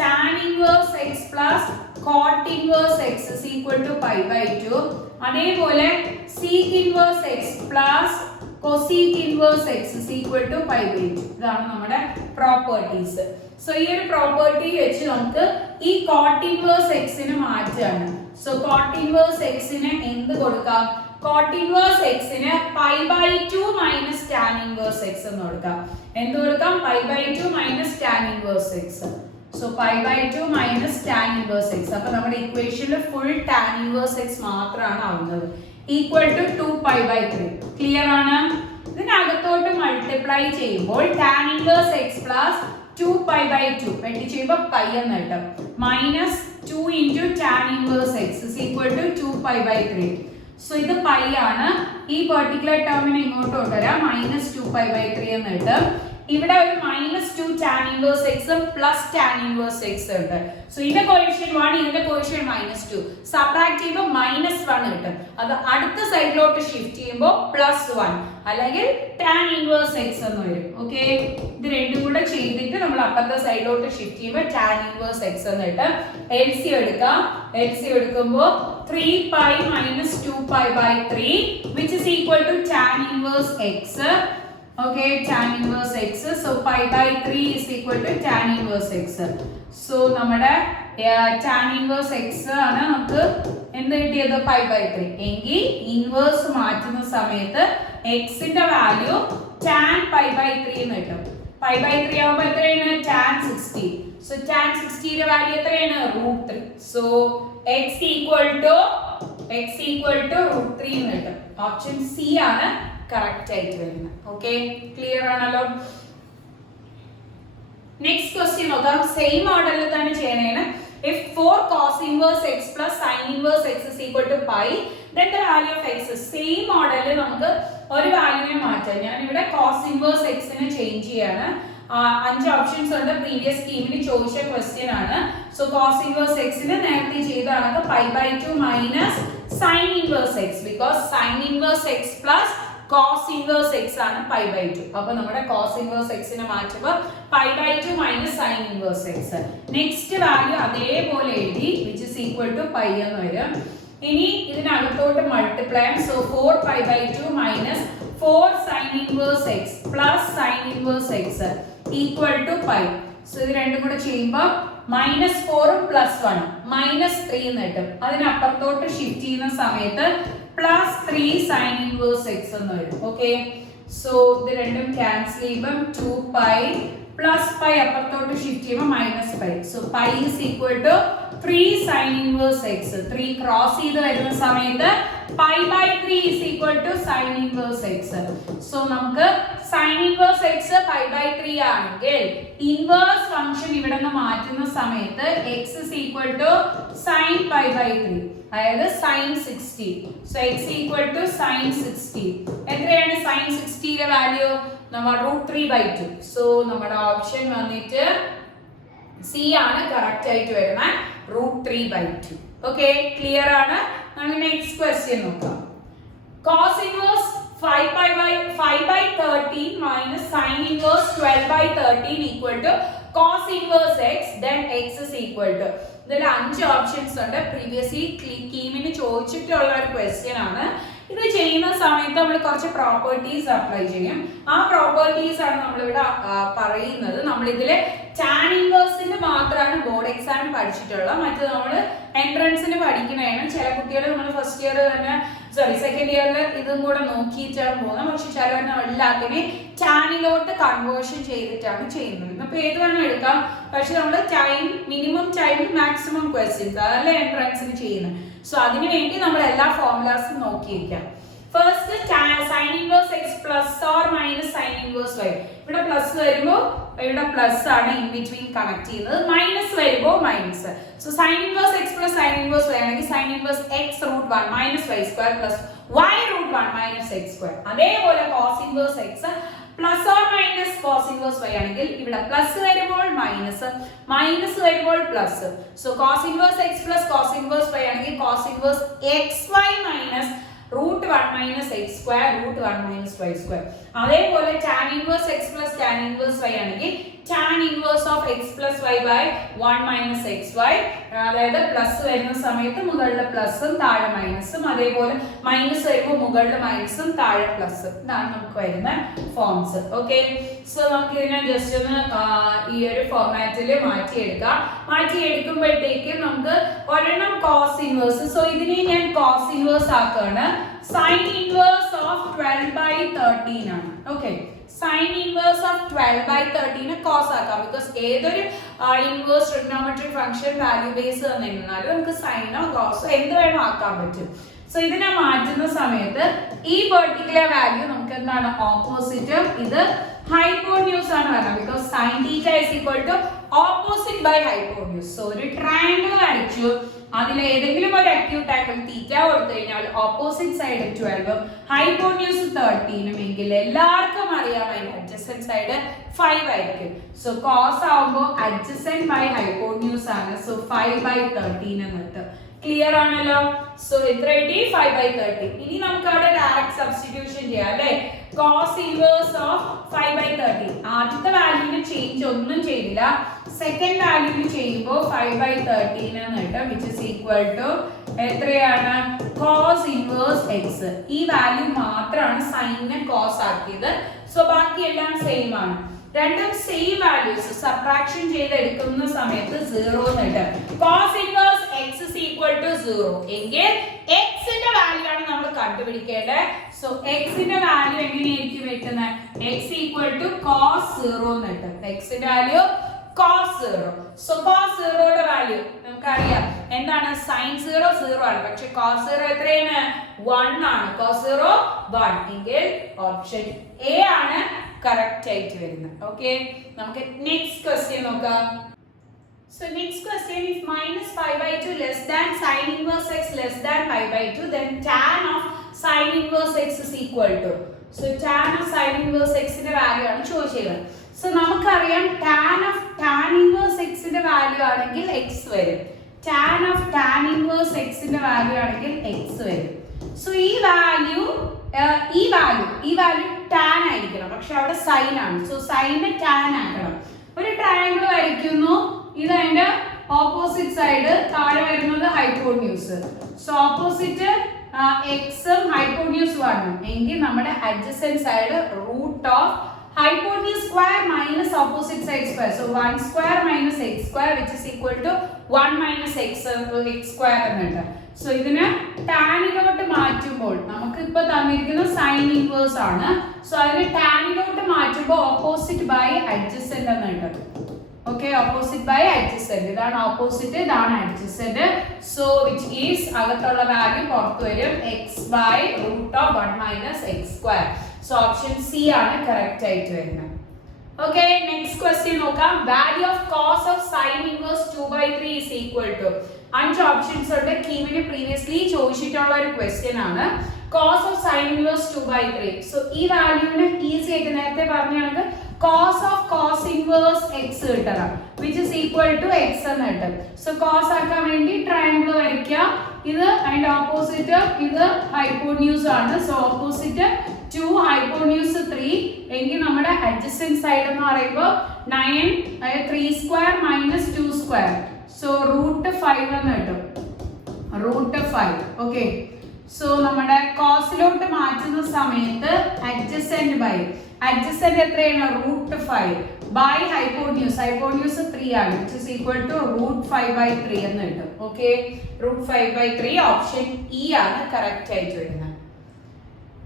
tan inverse x plus cot inverse x is equal to π/2, അതേപോലെ sec inverse x plus cosec inverse x is equal to π/2. ഇതാണ് നമ്മുടെ properties. So ഈ ഒരു property വെച്ച് നമുക്ക് ഈ cot inverse x നെ മാറ്റാണ്. സോ cot inverse x നെ എന്ത് കൊടുക്കാം? cot inverse x നെ π/2 minus tan inverse x എന്ന് കൊടുക്കാം. എന്ത് കൊടുക്കാം? π/2 minus tan inverse x. So π/2 minus tan inverse x. അപ്പോൾ നമ്മുടെ ഇക്വേഷനിൽ ഫുൾ tan inverse x മാത്രമാണ് ആവുന്നത്. Equal to 2π/3. ക്ലിയർ ആണ്. ഇതിനകത്തോട്ട് മൾട്ടിപ്ലൈ ചെയ്യുമ്പോൾ tan inverse x plus 2π/2 വെട്ടി ചെയ്യുമ്പോൾ പൈ എന്ന് കിട്ടും. Minus 2 into tan inverse x is equal to 2π/3. So ഇത് പൈ ആണ്. ഈ പെർട്ടിക്കുലർ ടേമിനെ ഇങ്ങോട്ട് കൊണ്ടുവരാം. മൈനസ് 2π/3 എന്ന് കിട്ടും. ഇവിടെ ഒരു -2 tan inverse x plus tan inverse x ഉണ്ട്. സോ ഇതിന്റെ കോഎഫിഷ്യന്റ് 1, ഇതിന്റെ കോഎഫിഷ്യന്റ് -2. സബ്ട്രാക്ട് ചെയ്യുമ്പോൾ -1 കിട്ടും. അത് അടുത്ത സൈഡിലോട്ട് ഷിഫ്റ്റ് ചെയ്യുമ്പോൾ +1 അല്ലെങ്കിൽ tan inverse x എന്ന് വരും. ഓക്കേ, ഇത് രണ്ടും കൂടെ ചെയ്തിട്ട് നമ്മൾ അപ്പുറത്തെ സൈഡിലോട്ട് ഷിഫ്റ്റ് ചെയ്യുമ്പോൾ tan inverse x എന്ന് കിട്ടും. LCM എടുക്കാം. LCM എടുക്കുമ്പോൾ 3π - 2π/3 which is equal to tan inverse x. Okay, tan inverse x. So pi/3 is equal to tan inverse x. So നമ്മുടെ tan inverse x ആണ് നമുക്ക് എന്ത് കിട്ടിയത് pi/3. എങ്കിൽ ഇൻവേഴ്സ് മാറ്റുന്ന സമയത്ത് x ന്റെ വാല്യൂ tan pi/3 എന്ന് കിട്ടും. pi/3 ആവുമ്പോൾ എത്രയാണ് tan 60. So tan 60 ന്റെ വാല്യൂ എത്രയാണ് √3. So x equal to √3 എന്ന് കിട്ടും. ഓപ്ഷൻ സി ആണ് കറക്റ്റ് ആയിട്ട് വരുന്നത്. ഓക്കേ, ക്ലിയർ ആണല്ലോ. നെക്സ്റ്റ് ക്വസ്റ്റ്യൻ നോക്കാം. സെയിം മോഡലിൽ തന്നെ ചെയ്യണേന്. If 4 cos inverse x plus sin inverse x is equal to pi, then the value of x. Same മോഡലിൽ നമുക്ക് ഒരു വാല്യൂനെ മാറ്റാം. ഞാൻ ഇവിടെ cos inverse x നെ ചേഞ്ച് ചെയ്യാണ്. 5 ഓപ്ഷൻസ് ഉണ്ട്. പ്രീവിയസ് സ്കീമിൽ ചോദിച്ച ക്വസ്റ്റ്യൻ ആണ്. സോ cos inverse x നെ നേരത്തെ ചെയ്തതാണ് pi/2 minus sin inverse x, because sin inverse x plus cos inverse x ആണ് pi/2. അപ്പോൾ നമ്മുടെ cos inverse x നെ മാറ്റുമ്പോൾ pi/2 minus sin inverse x. Next value അതേപോലെ എഴുതി which is equal to pi എന്ന് വരും. ഇനി ഇതിനകത്തോട്ട് multiply. So 4π/2 minus 4 sin inverse x plus sin inverse x equal to pi. So ഇത് രണ്ടും കൂടെ ചെയ്യുമ്പോൾ -4 പ്ലസ് 1 -3 എന്ന് കിട്ടും. അതിനപ്പുറത്തോട്ട് ഷിഫ്റ്റ് ചെയ്യുന്ന സമയത്ത് +3 sin inverse x എന്ന് വരും. ഓക്കേ, സോ ഇത് രണ്ടും ക്യാൻസൽ ചെയ്യുമ്പോൾ 2π പ്ലസ് പൈ അപ്പുറത്തോട്ട് ഷിഫ്റ്റ് ചെയ്യുമ്പോൾ -π. So pi is equal to 3 sin inverse x. 3 cross ചെയ്ത് വരുന്ന സമയത്ത് pi/3 is equal to sin inverse x. So നമുക്ക് sin inverse x pi/3 ആണെങ്കിൽ ഇൻവേഴ്സ് ഫംഗ്ഷൻ ഇവിടെ നിന്ന് മാറ്റുന്ന സമയത്ത് x is equal to sin pi/3, അതായത് sin 60. So x equal to sin 60. എത്രയാണ് sin 60 യുടെ വാല്യൂ? നമ്മൾ √3/2. സോ നമ്മുടെ ഓപ്ഷൻ വന്നിട്ട് സി ആണ് കറക്റ്റ് ആയിട്ട് വരുന്നത്, √3/2. ഓക്കേ, ക്ലിയർ ആണ്. നമുക്ക് നെക്സ്റ്റ് ക്വസ്റ്റ്യൻ നോക്കാം. cos inverse 5/13 minus sin inverse 12/13 equal to cos inverse x, then x is equal to. ഇതിൽ 5 ഓപ്ഷൻസ് ഉണ്ട്. പ്രീവിയസ്ലി സ്കീമിന് ചോദിച്ചിട്ടുള്ള ഒരു ക്വസ്റ്റ്യൻ ആണ്. ഇത് ചെയ്യുന്ന സമയത്ത് നമ്മൾ കുറച്ച് പ്രോപ്പർട്ടീസ് അപ്ലൈ ചെയ്യും. ആ പ്രോപ്പർട്ടീസ് ആണ് നമ്മളിവിടെ പറയുന്നത്. നമ്മളിതില് tan ഇൻവേഴ്സിന്റെ മാത്രമാണ് ബോർഡ് എക്സാമിന് പഠിച്ചിട്ടുള്ളത്. മറ്റു നമ്മൾ എൻട്രൻസിന് പഠിക്കുന്നതാണ്. ചില കുട്ടികൾ നമ്മൾ ഫസ്റ്റ് ഇയർ തന്നെ സെക്കൻഡ് ഇയറിൽ ഇതും കൂടെ നോക്കിയിട്ടാണ് പോകുന്നത്. പക്ഷെ ചിലവർ എല്ലാത്തിനെ ടാനിലോട്ട് കൺവേർഷൻ ചെയ്തിട്ടാണ് ചെയ്യുന്നത്. അപ്പൊ ഏത് വേണം എടുക്കാം. പക്ഷെ നമ്മൾ മിനിമം ടൈമിൽ മാക്സിമം ക്വസ്റ്റ്യൻസ് അതല്ല എൻട്രൻസിന് ചെയ്യുന്നത്. സോ അതിനു വേണ്ടി നമ്മൾ എല്ലാ ഫോർമുലാസും നോക്കിയിരിക്കാം. First sin inverse x plus or minus sin inverse y. ഇവിടെ പ്ലസ് വരുമ്പോൾ ഇവിടെ പ്ലസ് ആണ് ഇൻ ബിറ്റ്വീൻ കണക്ട് ചെയ്യുന്നത്, മൈനസ് വരുമ്പോൾ minus. So sin inverse x plus sin inverse y ആണെങ്കിൽ sin inverse x √1 minus y square plus y √1 minus x square. അതേപോലെ cos inverse x plus or minus cos inverse y ആണെങ്കിൽ ഇവിടെ plus വരുമ്പോൾ minus, minus വരുമ്പോൾ plus. So cos inverse x plus cos inverse y ആണെങ്കിൽ cos inverse xy minus √1 minus x square √1 minus y square. അതേപോലെ tan inverse x plus tan inverse y ആണെങ്കിൽ tan inverse of x plus y by 1 minus xy. അതായത് plus വരുന്ന സമയത്ത് മുകളിലെ പ്ലസും താഴെ മൈനസും, അതേപോലെ മൈനസ് വരുമ്പോൾ മുകളിലെ മൈനസും താഴെ പ്ലസും. ഇതാണ് നമുക്ക് വരുന്ന ഫോംസ്. ഓക്കെ, സോ നമുക്ക് ഇതിനെ ജസ്റ്റ് ഒന്ന് ഈ ഒരു ഫോർമാറ്റിൽ മാറ്റിയെടുക്കുമ്പോഴത്തേക്ക് നമുക്ക് ഒരെണ്ണം കോസ് ഇൻവേഴ്സ്. സോ ഇതിനെ ഞാൻ കോസ് ഇൻവേഴ്സ് ആക്കുകയാണ്. സൈൻ ഇൻവേഴ്സ് ഓഫ് 12/13 ആണ്. Okay, sin inverse of 12/13 cos ആക്കാം. ബിക്കോസ് ഏതൊരു inverse trigonometric function value base തന്നിരുന്നാലും നമുക്ക് സൈനോ കോസോ എന്ത് വേണോ ആക്കാൻ പറ്റും. സോ ഇതിനെ മാറ്റുന്ന സമയത്ത് ഈ പെർട്ടിക്കുലർ വാല്യൂ നമുക്ക് എന്താണ് ഓപ്പോസിറ്റ്, ഇത് ഹൈപ്പോന്യൂസ് ആണ് പറയുന്നത്. Because sin θ is equal to opposite by hypotenuse. So ഒരു ട്രയാങ്കിൾ വരച്ചു. അതിൽ ഏതെങ്കിലും ഒരു അക്യൂട്ട് ആംഗിൾ തീറ്റ കൊടുത്തു കഴിഞ്ഞാൽ ഓപ്പോസിറ്റ് സൈഡ് 12 ഹൈപ്പോന്യൂസ് 13 എങ്കിൽ എല്ലാവർക്കും അറിയാം അതിന്റെ അഡ്ജസന്റ് സൈഡ് 5 ആയിരിക്കും. സോ കോസ് ആവുമ്പോൾ അഡ്ജസന്റ് ബൈ ഹൈപ്പോന്യൂസ് ആണ്. സോ 5/13 എന്നിട്ട് ക്ലിയർ ആണല്ലോ. സോ എത്ര കിട്ടി? 5/13. ഇനി നമുക്ക് അവിടെ ഡയറക്റ്റ് സബ്സ്റ്റിറ്റ്യൂഷൻ ചെയ്യാം അല്ലേ. കോസ് ഇൻവേഴ്സ് ഓഫ് 5/13 ആദ്യത്തെ വാല്യൂവിന് ചേഞ്ച് ഒന്നും ചെയ്തില്ല. സെക്കൻഡ് വാല്യൂവിന് ചെയ്യുമ്പോൾ 5/13 എന്ന് കിട്ടും, വിച്ച് ഇസ് ഈക്വൽ ടു എത്രയാണ്? Cos inverse x. ഈ വാല്യൂ മാത്രമാണ് സൈനിനെ കോസ് ആക്കിയത്. സോ ബാക്കി എല്ലാം സെയിം ആണ്. രണ്ടും സെയിം വാല്യൂസ് സബ്ട്രാക്ഷൻ ചെയ്ത് എടുക്കുന്ന സമയത്ത് 0 എന്ന് കിട്ടും. Cos inverse x is equal to 0 എങ്കിൽ x ന്റെ വാല്യൂ ആണ് നമ്മൾ കണ്ടുപിടിക്കേണ്ടത്. സോ x ന്റെ വാല്യൂ എങ്ങനെയായിരിക്കും വെക്കുന്നത്? x equal to cos 0 എന്ന് കിട്ടും. x ന്റെ വാല്യൂ cos 0. സോ cos 0 യുടെ വാല്യൂ നമുക്കറിയാം എന്താണ്? sin 0 0 ആണ്, പക്ഷെ cos 0 എത്രയാണ്? 1 ആണ്. cos 0 1 എങ്കിൽ ഓപ്ഷൻ എ ആണ് കറക്റ്റ് ആയിട്ട് വരുന്നത്. ഓക്കേ, നമുക്ക് നെക്സ്റ്റ് ക്വസ്റ്റ്യൻ നോക്കാം. So next question, if minus 5/2 less than sin inverse x less than 5/2, then tan of sin inverse x is equal to. So tan of sin inverse x ന്റെ value ആണ് ചോദിച്ചത്. So നമുക്കറിയാം tan inverse x ന്റെ value ആണെങ്കിൽ x വരും. tan of tan inverse x ന്റെ value ആണെങ്കിൽ x വരും. സോ ഈ വാല്യൂ tan ആയിരിക്കണം, പക്ഷെ അവിടെ sin ആണ്. സോ sin tan ആക്കണം. ഒരു ട്രയാംഗിൾ വരയ്ക്കുന്നു, ഇത് അതിന്റെ ഓപ്പോസിറ്റ് സൈഡ്, താഴെ വരുന്നത് ഹൈപ്പോന്യൂസ്. സോ ഓപ്പോസിറ്റ് എക്സും ഹൈപ്പോന്യൂസ് 1 എങ്കിൽ നമ്മുടെ adjacent side root of hypotenuse square minus opposite side square. So 1 square minus x square, which is equal to 1 minus x square എന്നുണ്ട്. സോ ഇതിനെ ടാനിലോട്ട് മാറ്റുമ്പോൾ നമുക്ക് ഇപ്പൊ തന്നിരിക്കുന്ന സൈൻ ഇൻവേഴ്സ് ആണ്. സോ അതിനെ ടാനിലോട്ട് മാറ്റുമ്പോൾ ഓപ്പോസിറ്റ് ബൈ അഡ്ജസന്റ് എന്നുണ്ട്. Okay, opposite by adjacent. ഇതാണ് ഓപ്പോസിറ്റ്, ഇതാണ് അഡ്ജസന്റ്. സോ വിച്ച് ഈസ് അകത്തുള്ള വാല്യൂ പുറത്തു വരും x by root of 1 minus x square. So option C ആണ് കറക്റ്റ് ആയിട്ട് വരുന്നത്. ഓക്കെ, നെക്സ്റ്റ് ക്വസ്റ്റ്യൻ നോക്കാം. Value of cos of sine inverse 2/3 is equal to. 5 options ഉണ്ട്. കീമിന് പ്രീവിയസ്ലി ചോദിച്ചിട്ടുള്ള ഒരു ക്വസ്റ്റ്യൻ ആണ്. Cos of sine inverse 2/3. So ഈ വാല്യൂവിന് ഈസി ആയിട്ട് നേരത്തെ പറഞ്ഞാണ് cos of cos inverse x കിട്ടണം, which is equal to x എന്ന് കിട്ടും. സോ cos ആക്കാൻ വേണ്ടി ട്രയാംഗിൾ വരയ്ക്കുക. ഇത് അതിന്റെ ഓപ്പോസിറ്റ്, ഇത് ഹൈപ്പോന്യൂസ് ആണ്. സോ ഓപ്പോസിറ്റ് 2 ഹൈപ്പോന്യൂസ് 3 എങ്കിൽ നമ്മുടെ അഡ്ജസന്റ് സൈഡ് എന്ന് പറയുമ്പോൾ 9 3 square minus 2 square. So root 5 എന്ന് കിട്ടും, റൂട്ട് 5. ഓക്കെ, സോ നമ്മുടെ കോസിലോട്ട് മാറ്റുന്ന സമയത്ത് അഡ്ജസന്റ് ബൈ അഡ്ജസന്റ് എത്രയാണ്? Root 5 by hypotenuse. ഹൈപ്പോന്യൂസ് 3 ആണ്, which is equal to root 5/3 എന്ന് കിട്ടും. ഓക്കെ, root 5/3 ഓപ്ഷൻ ഇ ആണ് കറക്റ്റ് ആയിട്ട് വരുന്നത്.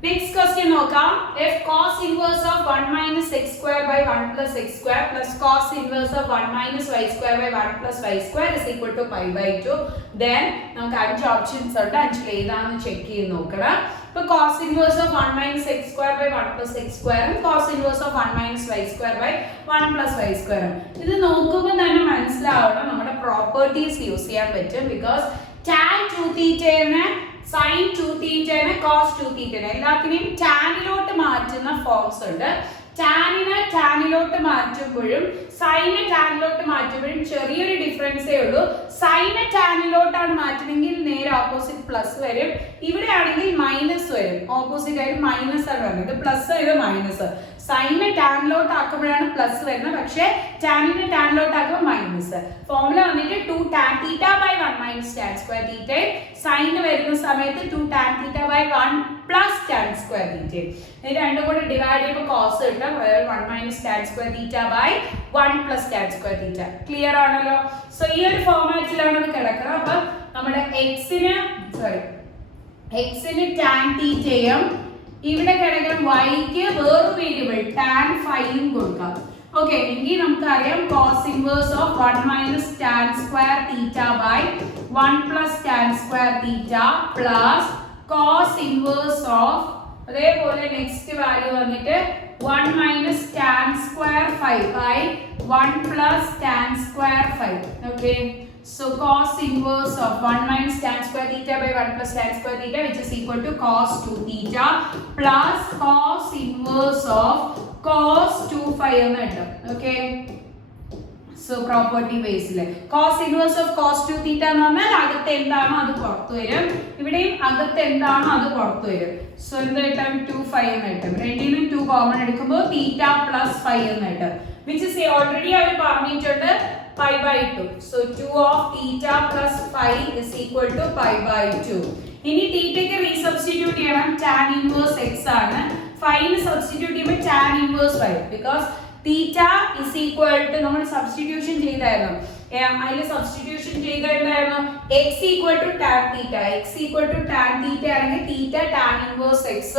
നെക്സ്റ്റ് ക്വസ്റ്റ്യൻ നോക്കാം. if cos inverse of 1 minus x square by 1 plus x square plus cos inverse of 1 minus y square by 1 plus y square is equal to pi/2, then നമുക്ക് 5 options ഉണ്ട്. 5 ഏതാണെന്ന് check ചെയ്ത് നോക്കണം. ഇപ്പൊ cos inverse of 1 minus x square by 1 plus x square ഉം cos inverse of 1 minus y square by 1 plus y square ഉം. ഇത് നോക്കുമ്പോൾ തന്നെ മനസ്സിലാവണം നമ്മുടെ പ്രോപ്പർട്ടീസ് യൂസ് ചെയ്യാൻ പറ്റും. ബിക്കോസ് tan 2 തീറ്റനെ sin 2 തീറ്റനെ cos 2 തീറ്റനെ എല്ലാത്തിനെയും ടാനിലോട്ട് മാറ്റുന്ന ഫോംസ് ഉണ്ട്. ടാനിനെ ടാനിലോട്ട് മാറ്റുമ്പോഴും സൈനെ ടാനിലോട്ട് മാറ്റുമ്പോഴും ചെറിയൊരു ഡിഫറൻസേ ഉള്ളൂ. സൈനെ ടാനിലോട്ടാണ് മാറ്റുന്നെങ്കിൽ നേരെ ഓപ്പോസിറ്റ് പ്ലസ് വരും, ഇവിടെ ആണെങ്കിൽ മൈനസ് വരും. ഓപ്പോസിറ്റ് ആയിട്ട് മൈനസ് ആണ് വരുന്നത്, പ്ലസ് ഇത് മൈനസ്. സൈനെ ടാനിലോട്ട് ആക്കുമ്പോഴാണ് പ്ലസ് വരുന്നത്, പക്ഷേ ടാനിനെ ടാനിലോട്ട് ആക്കുമ്പോൾ മൈനസ്. ഫോർമുല വന്നിട്ട് 2 tan theta by 1 minus tan square theta. സൈന് വരുന്ന സമയത്ത് 2 tan theta by 1 plus tan square theta. ഇത് രണ്ടും കൂടെ ഡിവൈഡ് ചെയ്യുമ്പോൾ കോസ് കിട്ടും. 1 minus tan square theta by 1 plus tan square theta. Clear ആണല്ലോ. സോ ഈ ഒരു ഫോർമാറ്റിലാണ് ഇത് കിടക്കുന്നത്. അപ്പൊ നമ്മുടെ എക്സിന് tan തീറ്റയും ഇവിടെ കിടക്കുന്ന വൈക്ക് വേറൊരു വേരിയബിൾ tan ഫൈയും കൊടുക്കാം. ഓക്കെ, എങ്കിൽ നമുക്കറിയാം cos inverse of 1 minus tan square theta by 1 plus tan square theta plus cos inverse of അതേപോലെ നെക്സ്റ്റ് വാല്യൂ വന്നിട്ട് 1 minus tan square 5 by 1 plus tan square 5. Okay, So cos inverse of 1 minus tan square theta by 1 plus tan square theta, which is equal to cos 2 theta plus cos inverse of cos 2 phi എന്ന് കിട്ടും. Okay. So property base ലെ cos inverse of cos 2 theta എന്ന് പറഞ്ഞാൽ അകത്ത് എന്താണോ അത് പുറത്തു വരും. ഇവിടെയും അകത്ത് എന്താണോ അത് പുറത്തു വരും. So എന്ത് കിട്ടും? 2 phi എന്ന് കിട്ടും. രണ്ടിനും 2 കോമൺ എടുക്കുമ്പോൾ theta plus phi എന്ന് കിട്ടും. Which is already അവർ പറഞ്ഞിട്ടുണ്ട് pi by 2. So 2 of theta plus phi is equal to pi by 2. ഇനി തീറ്റയ്ക്ക് റീസബ്സ്റ്റിറ്റ്യൂട്ട് ചെയ്യണം. tan inverse x ആണ്. phi ന് സബ്സ്റ്റിറ്റ്യൂട്ട് ചെയ്യുമ്പോൾ tan inverse y. Because theta is equal to നമ്മൾ substitution ചെയ്തായിരുന്നു. അതിൽ സബ്സ്റ്റിറ്റ്യൂഷൻ ചെയ്തിട്ടുണ്ടായിരുന്നു x equal to tan theta. x equal to tan theta ആണെങ്കിൽ theta tan inverse x.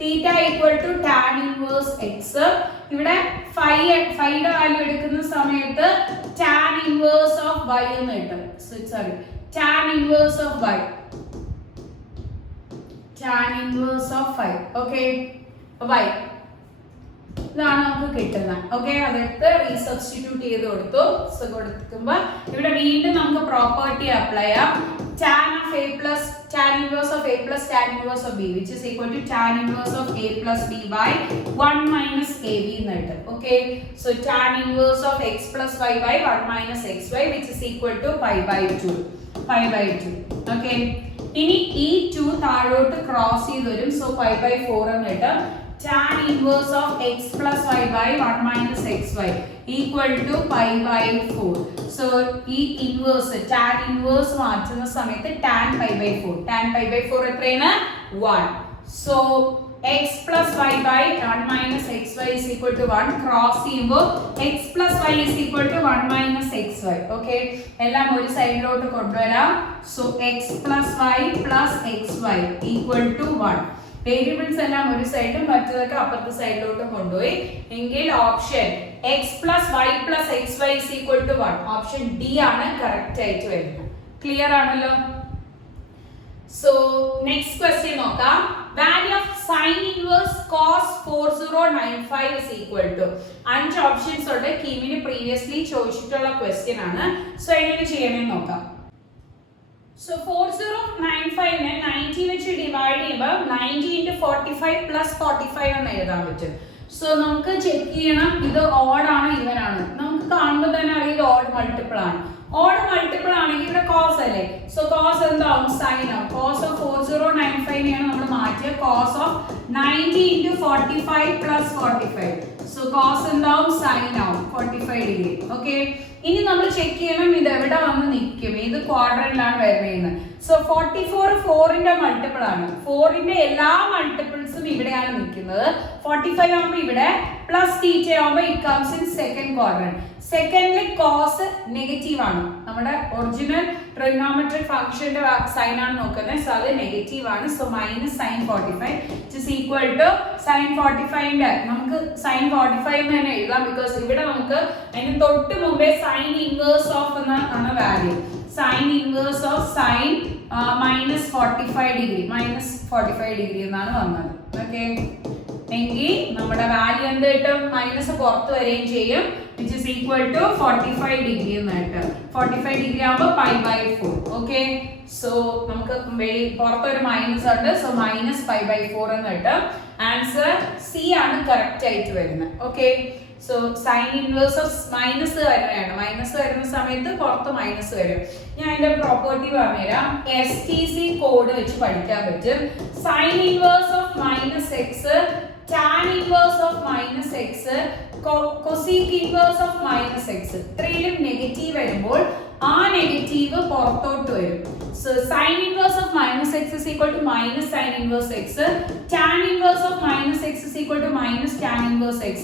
theta equal to tan inverse x. ഇവിടെ ഫൈയുടെ value എടുക്കുന്ന സമയത്ത് tan inverse of y എന്ന് കിട്ടും. Sorry tan inverse of y. tan inverse of y. Okay y ഇതാണ് നമുക്ക് കിട്ടുന്നത്. ഓക്കേ അതെടുത്ത് റീസബ്സ്റ്റിറ്റ്യൂട്ട് ചെയ്ത് കൊടുത്തു. സോ കൊടുക്കുമ്പോൾ ഇവിടെ വീണ്ടും നമുക്ക് പ്രോപ്പർട്ടി അപ്ലൈ ചെയ്യാം. tan of a plus tan inverse of a plus tan inverse of b, which is equal to tan inverse of a plus b by 1 minus ab എന്ന് കിട്ടും. Okay so tan inverse of x plus y by 1 minus xy, which is equal to pi by 2. Okay ഇനി ഈ 2 താഴോട്ട് cross ചെയ്ത് വരും. So pi by 4 എന്ന് കിട്ടും. tan inverse of x plus y by 1 minus xy equal to pi by 4. So ഈ inverse tan inverse മാറ്റുന്ന സമയത്ത് tan pi by 4. tan pi by 4 എത്രയാണ്? 1. So x plus y by 1 minus xy is equal to 1. Cross ചെയ്യുമ്പോൾ x plus y is equal to 1 minus xy. Okay എല്ലാം ഒരു സൈഡിലോട്ട് കൊണ്ടുവരാം. So x plus y plus xy equal to 1. Variables എല്ലാം ഒരു സൈഡും മറ്റതൊക്കെ അപ്പുറത്തെ സൈഡിലോട്ട് കൊണ്ടുപോയി എങ്കിൽ option x plus y plus xy is equal to 1. Option D ആണ് കറക്റ്റ് ആയിട്ട് വരുന്നത്. ക്ലിയർ ആണല്ലോ? സോ നെക്സ്റ്റ് ക്വസ്റ്റ്യൻ നോക്കാം. Value of sin inverse cos 4095 is equal to 5 options ഉണ്ട്. കീമിന് പ്രീവിയസ്ലി ചോദിച്ചിട്ടുള്ള ക്വസ്റ്റ്യൻ ആണ്. സോ എങ്ങനെ ചെയ്യണമെന്ന് നോക്കാം. So 4095 നെ 90 വെച്ച് ഡിവൈഡ് ചെയ്യുമ്പോൾ 90 into 45 plus 45 എന്ന് എഴുതാൻ പറ്റും. സോ നമുക്ക് ചെക്ക് ചെയ്യണം ഇത് ഓഡ് ആണ് ഈവൻ ആണ്. നമുക്ക് കാണുമ്പോൾ തന്നെ അറിയാം ഇത് ഓഡ് മൾട്ടിപ്പിൾ ആണ്. ഓഡ് മൾട്ടിപ്പിൾ ആണെങ്കിൽ ഇവിടെ കോസ് അല്ലേ. സോ കോസ് എന്താവും? സൈൻ ആവും. കോസ് ഓഫ് 4095 നെയാണ് നമ്മൾ മാറ്റിയ cos of 90 into 45 plus 45. So cos എന്താവും? സൈൻ ആവും 45 ഡിഗ്രി. ഓക്കെ ഇനി നമ്മൾ ചെക്ക് ചെയ്യണം ഇത് എവിടെ വന്ന് നിൽക്കും, ഏത് ക്വാഡ്രന്റിലാണ് വരുന്നത്. സോ 44 4ന്റെ മൾട്ടിപ്പിൾ ആണ്. 4ന്റെ എല്ലാ മൾട്ടിപ്പിൾസും ഇവിടെയാണ് നിൽക്കുന്നത്. 45 ആവുമ്പോൾ ഇവിടെ പ്ലസ് തീറ്റ ആവുമ്പോൾ it comes in second quadrant. സെക്കൻഡിലെ കോസ് നെഗറ്റീവ് ആണ്. നമ്മുടെ ഒറിജിനൽ ട്രിഗണോമെട്രിക് ഫംഗ്ഷന്റെ സൈൻ ആണ് നോക്കുന്നത്. സോ അത് നെഗറ്റീവ് ആണ്. So minus sine 45 is equal to sine 45ന്റെ നമുക്ക് സൈൻ 45 എന്ന് തന്നെ എഴുതാം. ബിക്കോസ് ഇവിടെ നമുക്ക് അതിന് തൊട്ട് മുമ്പേ സൈൻ ഇൻവേഴ്സ് ഓഫ് എന്ന value sign inverse of sign minus 45 degree എന്നാണ് വന്നത്. ഓക്കെ എങ്കിൽ നമ്മുടെ വാല്യൂ എന്ത് കിട്ടും? മൈനസ് പുറത്ത് വരികയും ചെയ്യും. which is equal to 45 degree എന്ന് കിട്ടും. 45 ഡിഗ്രി ആവുമ്പോൾ pi by 4. ഓക്കെ സോ നമുക്ക് പുറത്ത് ഒരു മൈനസ് ഉണ്ട്. സോ മൈനസ് pi by 4 എന്ന് കിട്ടും. ആൻസർ സി ആണ് കറക്റ്റ് ആയിട്ട് വരുന്നത്. Okay so sine inverse of minus വരുന്നതാണ്. മൈനസ് വരുന്ന സമയത്ത് പുറത്ത് മൈനസ് വരും. ഞാൻ അതിന്റെ പ്രോപ്പർട്ടി പറഞ്ഞുതരാം. STC കോഡ് വെച്ച് പഠിക്കാൻ പറ്റും. Sign inverse of minus X, tan inverse of minus x, cosec inverse of minus x. ഇത്രയിലും നെഗറ്റീവ് വരുമ്പോൾ ആ നെഗറ്റീവ് പുറത്തോട്ട് വരും. So sin inverse of minus x is equal to minus sin inverse x. Tan inverse of minus x is equal to minus tan inverse x.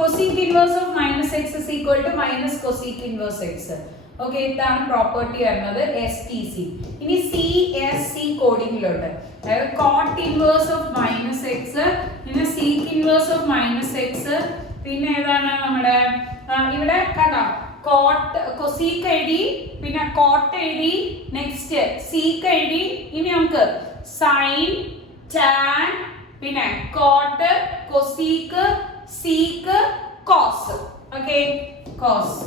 Cosec inverse of minus x is equal to minus cosec inverse x. Okay ഇതാണ് property വരുന്നത് STC. ഇനി CSC കോഡിങ്ങിലോട്ട് അതായത് cot inverse of minus x, പിന്നെ sec inverse of minus x, പിന്നെ ഏതാണ് നമ്മുടെ ഇവിടെ കണ്ടോ കോട്ട് കൊസീക്ക് എഴുതി, പിന്നെ കോട്ട് എഴുതി, നെക്സ്റ്റ് സീക്ക് എഴുതി. ഇനി നമുക്ക് സൈൻ, ടാൻ, പിന്നെ cot, cosec, sec, cos. Okay cos.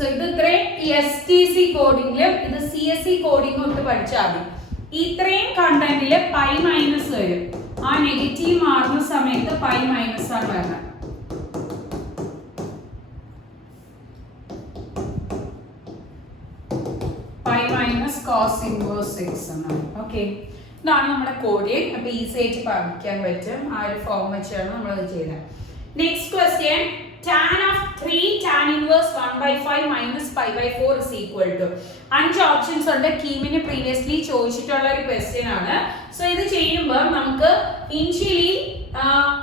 So ഇത് ഇത്രയും STC കോഡിംഗിലും ഇത് CSC കോഡിംഗും ഇട്ട് പഠിച്ചാൽ മതി. ഇത്രയും കണ്ടന്റിൽ പൈ മൈനസ് വരും. ആ നെഗറ്റീവ് മാറുന്ന സമയത്ത് പൈ മൈനസ് ആണ് വരുന്നത്. Pi minus cos inverse x എന്നാണ്. ഓക്കെ, ഇതാണ് നമ്മുടെ കോഡിയൻ. അപ്പൊ ഈസി ആയിട്ട് പഠിക്കാൻ പറ്റും. ആ ഒരു ഫോം വെച്ചാണ് നമ്മൾ അത് ചെയ്തത്. Next question, tan of 3 tan inverse 1/5 minus pi by 4 is equal to. 5 options ഉണ്ട്. കീമിന് പ്രീവിയസ്ലി ചോദിച്ചിട്ടുള്ള ഒരു ക്വസ്റ്റ്യൻ ആണ്. സോ ഇത് ചെയ്യുമ്പോൾ നമുക്ക് ഇനിഷ്യലി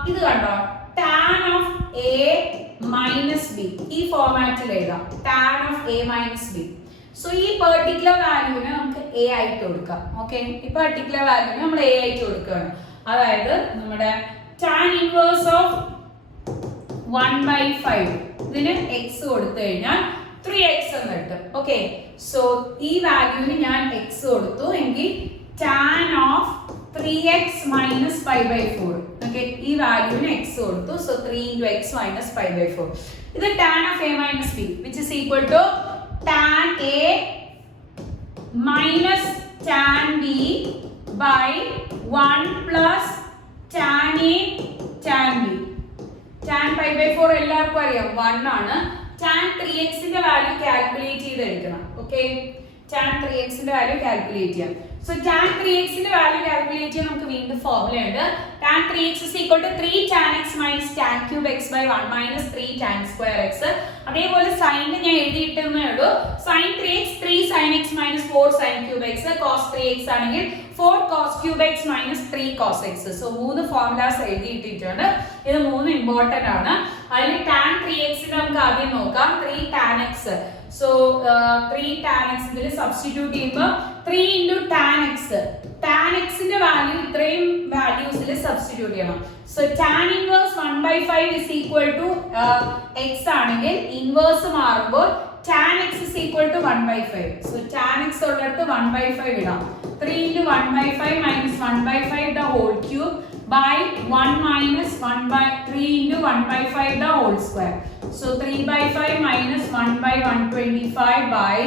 ഇത് കണ്ടോ, tan of a minus b ഈ ഫോർമാറ്റിൽ എഴുതാം. tan of a minus b. So ഈ പെർട്ടിക്കുലർ വാല്യൂവിനെ നമുക്ക് a ആയിട്ട് കൊടുക്കാം. ഓക്കെ, ഈ പെർട്ടിക്കുലർ വാല്യൂവിനെ നമ്മൾ a ആയിട്ട് കൊടുക്കുകയാണ്. അതായത് നമ്മുടെ tan inverse of 1/5 ഇതിന് x കൊടുത്തു കഴിഞ്ഞാൽ 3x എന്ന് കിട്ടും. ഓക്കെ, സോ ഈ വാല്യൂവിന് ഞാൻ x കൊടുത്തു എങ്കിൽ tan of 3x minus pi by 4. Okay, ഈ വാല്യൂവിന് x കൊടുത്തു. So 3 into x minus pi by 4. ഇത് tan of a minus b which is equal to tan a minus tan b by 1 plus tan a tan b. tan pi by 4 എല്ലാവർക്കും അറിയാം 1 ആണ്. tan 3x ന്റെ value calculate ചെയ്തെടുക്കണം. Okay, tan 3x ന്റെ value calculate ചെയ്യാം. So tan 3x ന്റെ value calculate ചെയ്യാൻ നമുക്ക് വീണ്ടും ഫോർമുല ഉണ്ട്. tan 3x is equal to 3 tan x minus tan cube x by 1 minus 3 tan square x. അതേപോലെ സൈൻ ഞാൻ എഴുതിയിട്ടേ ഉള്ളൂ. sin 3x 3 sin x minus 4 sin cube x. cos 3x ആണെങ്കിൽ 4 cos cube x minus 3 cos x. So മൂന്ന് formulas എഴുതിയിട്ടിട്ടുണ്ട്. ഇത് മൂന്ന് important ആണ്. അതിൽ tan 3x നമുക്ക് ആദ്യം നോക്കാം. 3 tan x. So 3 tan x ഇതിൽ സബ്സ്റ്റിറ്റ്യൂട്ട് ചെയ്യുമ്പോൾ 3 into tan x. tan x ന്റെ വാല്യൂ ഇത്രയും വാല്യൂസിൽ സബ്സ്റ്റിറ്റ്യൂട്ട് ചെയ്യണം. So tan inverse 1/5 is equal to x ആണെങ്കിൽ ഇൻവേഴ്സ് മാറുമ്പോൾ tan x is equal to 1/5. So tan x ഉള്ളിടത്ത് 1/5 ഇടാം. 3 into 1/5 minus 1/5 the whole cube by 1 minus 1 by 3 into 1/5 the whole square. So 3/5 minus 1 by 125 by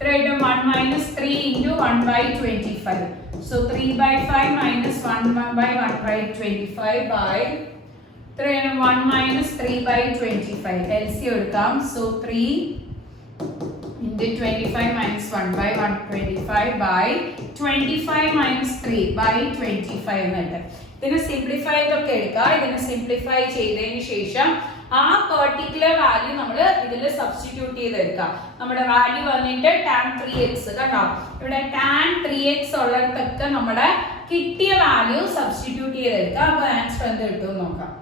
1 minus 3 into 1 by 25. So 3/5 minus 1 by 1/25 by 1 minus 3 by 25. LCM എടുക്കാം. So 3 into 25 minus 1 by 125 by 25 minus 3 by 25 എന്നിട്ട് ഇതിനെ simplify ചെയ്തൊക്കെ എടുക്കുക. ഇതിനെ simplify ചെയ്തതിന് ശേഷം ആ particular value നമ്മൾ ഇതിൽ സബ്സ്റ്റിറ്റ്യൂട്ട് ചെയ്തെടുക്കാം. നമ്മുടെ വാല്യൂ വന്നിട്ട് tan 3x കണ്ടോ, ഇവിടെ tan 3x ഉള്ളിടത്തൊക്കെ നമ്മുടെ കിട്ടിയ വാല്യൂ സബ്സ്റ്റിറ്റ്യൂട്ട് ചെയ്തെടുക്കാം. അപ്പൊ ആൻസർ എന്ത് കിട്ടും നോക്കാം.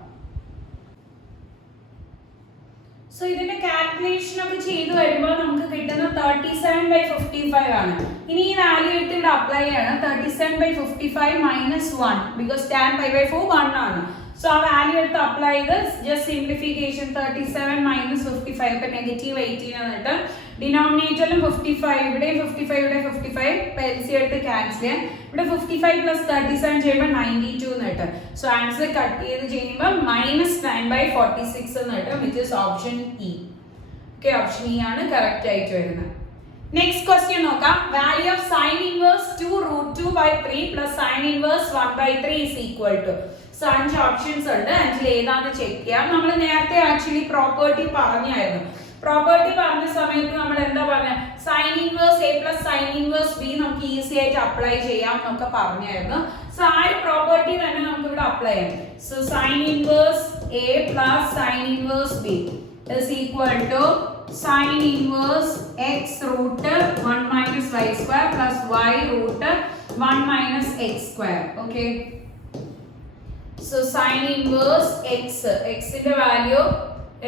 സോ ഇതിന്റെ കാൽക്കുലേഷൻ ഒക്കെ ചെയ്തു വരുമ്പോൾ നമുക്ക് കിട്ടുന്ന 37/55 ആണ്. ഇനി ഈ വാല്യൂ എടുത്ത് ഇവിടെ അപ്ലൈ ആണ്. 37/55 minus 1 because tan pi by 4 1 ആണ്. സോ ആ വാല്യൂ എടുത്ത് അപ്ലൈ ചെയ്ത് ജസ്റ്റ് സിംപ്ലിഫിക്കേഷൻ 37 minus 55 ഇപ്പൊ നെഗറ്റീവ് 18 എന്നിട്ട് ഡിനോമിനേറ്ററിലും 55 ഇവിടെ 55 ഇവിടെ 55 LCM എടുത്ത് ക്യാൻസൽ ചെയ്യാം. ഇവിടെ 55 plus 37 ചെയ്യുമ്പോൾ 92 എന്ന് കിട്ടും. സോ ആൻസർ കട്ട് ചെയ്ത് ചെയ്യുമ്പോൾ -9/46 എന്ന് കിട്ടും which is option E. Okay, option E ആണ് കറക്റ്റ് ആയിട്ട് വരുന്നത്. നെക്സ്റ്റ് ക്വസ്റ്റ്യൻ നോക്കാം. Value of sin inverse 2√2/3 plus sin inverse 1/3 is equal to. So 5 options ഉണ്ട്. 5ൽ ഏതാണെന്ന് ചെക്ക് ചെയ്യാം. നമ്മൾ നേരത്തെ ആക്ച്വലി പ്രോപ്പർട്ടി പറഞ്ഞായിരുന്നു. പ്രോപ്പർട്ടി പറഞ്ഞ സമയത്ത് നമ്മൾ എന്താ പറഞ്ഞ sin inverse a plus sin inverse b നമുക്ക് ഈസി ആയിട്ട് അപ്ലൈ ചെയ്യാം എന്നൊക്കെ പറഞ്ഞായിരുന്നു. സോ ആ ഒരു പ്രോപ്പർട്ടി തന്നെ നമുക്ക് ഇവിടെ അപ്ലൈ ചെയ്യാം. So sin inverse a plus sin inverse b is equal to sin inverse x root 1 minus y square plus y root 1 minus x square. Okay, so sin inverse x ന്റെ value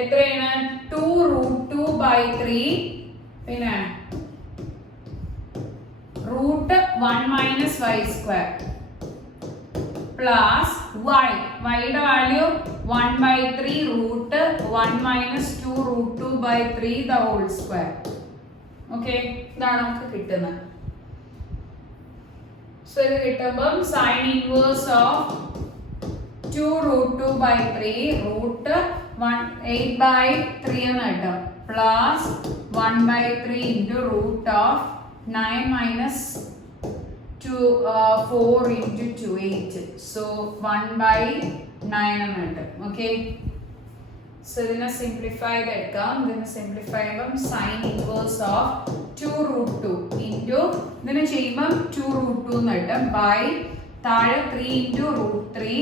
എത്രയാണ് 2√2/3 പിന്നെ √1 minus y square plus y യുടെ value 1/3 √1 minus 2√2/3 the whole square. Okay, ഇതാണ് നമുക്ക് കിട്ടുന്നത്. So ഇത് കിട്ടുമ്പോൾ sin inverse of 2√2/3 √1 8/3 എന്ന് കിട്ടും plus 1/3 into root of 9 minus 4 into 2, 8. So 1/9 എന്ന് കിട്ടും. ഓക്കെ, സോ ഇതിനെ സിംപ്ലിഫൈ ചെയ്തെടുക്കാം. ഇതിനെ സിംപ്ലിഫൈ ചെയ്യുമ്പം സൈൻ ഇൻവേഴ്സ് ഓഫ് 2√2 ഇൻറ്റു ഇതിനെ ചെയ്യുമ്പം 2√2 എന്ന് കിട്ടും ബൈ താഴെ 3 into √3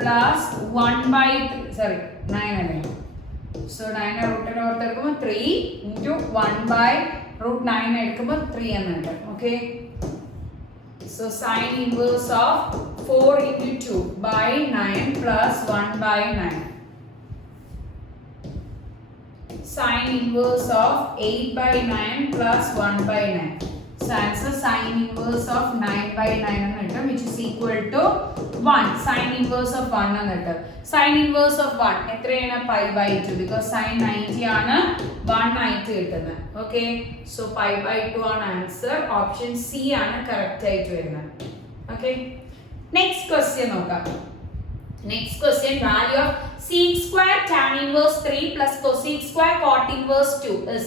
പ്ലസ് 9 അല്ലേ. സോ 9 റൂട്ടിന് ഓർത്തെടുക്കുമ്പോൾ 3 into 1/√9 എടുക്കുമ്പോൾ 3 എന്ന് കിട്ടും. Okay, so sine inverse of 4 into 2 by 9 plus 1/9. Sine inverse of 8/9 plus 1/9. So answer sine inverse of 9/9 എന്ന് കിട്ടും, which is equal to 1. Sine inverse of 1 എന്ന് കിട്ടും. Sine inverse of 1 എത്രയാണ്? pi/2 because sin 90 ആണ് 1 ആയിട്ട് കിട്ടുന്നത്. ഓക്കെ, സോ pi/2 ആണ് answer. Option C ആണ് കറക്റ്റ് ആയിട്ട് വരുന്നത്. ഓക്കെ, നെക്സ്റ്റ് ക്വസ്റ്റ്യൻ നോക്കാം. Next question value of sec square tan inverse 3 plus cosec square cot inverse 2 is.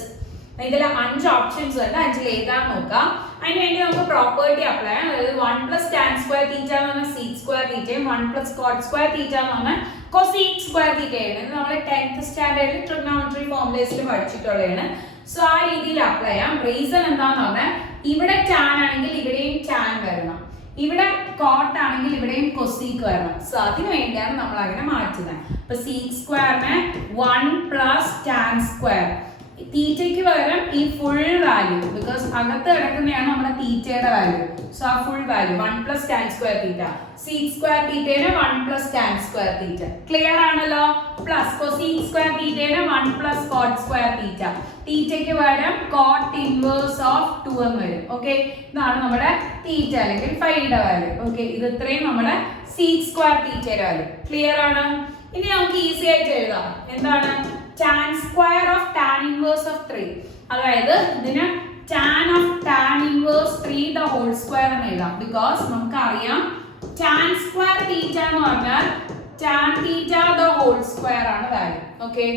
ഇതിൽ 5 ഓപ്ഷൻസ് ഉണ്ട്. 5ൽ ഏതാന്ന് നോക്കാം. അതിന് വേണ്ടി നമുക്ക് പ്രോപ്പർട്ടി അപ്ലൈ ചെയ്യാം. അതായത് 1 plus tan square theta എന്ന് പറഞ്ഞാൽ sec square theta, 1 plus cot square theta എന്ന് പറഞ്ഞാൽ cosec square theta ആണ്. ഇത് നമ്മൾ 10th സ്റ്റാൻഡേർഡിൽ ട്രിഗണോമെട്രി ഫോർമുലേസിൽ പഠിച്ചിട്ടുള്ളതാണ്. സോ ആ രീതിയിൽ അപ്ലൈ ചെയ്യാം. റീസൺ എന്താന്ന് പറഞ്ഞാൽ ഇവിടെ tan ആണെങ്കിൽ ഇവിടെയും tan വരണം, ഇവിടെ കോട്ട് ആണെങ്കിൽ ഇവിടെയും കൊസീക്ക് വരണം. സോ അതിനു വേണ്ടിയാണ് നമ്മൾ അങ്ങനെ മാറ്റുന്നത്. അപ്പൊ സീക് സ്ക്വയറിന് 1 പ്ലസ് ടാൻ സ്ക്വയർ, തീറ്റയ്ക്ക് പകരം ഈ ഫുൾ വാല്യൂ, ബിക്കോസ് അകത്ത് കിടക്കുന്നതാണ് നമ്മുടെ തീറ്റയുടെ വാല്യൂ. സോ ആ full value 1 plus tan square theta, sec square തീറ്റേനെ 1 plus tan square theta. Clear ആണല്ലോ? പ്ലസ് കൊസീക് സ്ക്വയർ തീറ്റേനെ 1 പ്ലസ് കോട്ട് സ്ക്വയർ തീറ്റ. തീറ്റയ്ക്ക് പകരം കോട്ട് ഇൻവേഴ്സ് ഓഫ് 2 എന്ന് വരും. ഓക്കെ, ഇതാണ് നമ്മുടെ തീറ്റ അല്ലെങ്കിൽ ഫൈയുടെ വാല്യൂ. ഓക്കെ, ഇത് ഇത്രയും നമ്മുടെ സീക് സ്ക്വയർ തീറ്റയുടെ വാല്യൂ. ക്ലിയർ ആണ്? ഇനി നമുക്ക് ഈസി ആയിട്ട് എഴുതാം. എന്താണ്? tan square of tan inverse of 3. അതായത് ഇതിന് tan of tan inverse 3 the whole square എന്ന് എഴുതാം. ബിക്കോസ് നമുക്കറിയാം tan square theta എന്ന് പറഞ്ഞാൽ tan theta the whole square ആണ് വാല്യൂ. ഓക്കെ,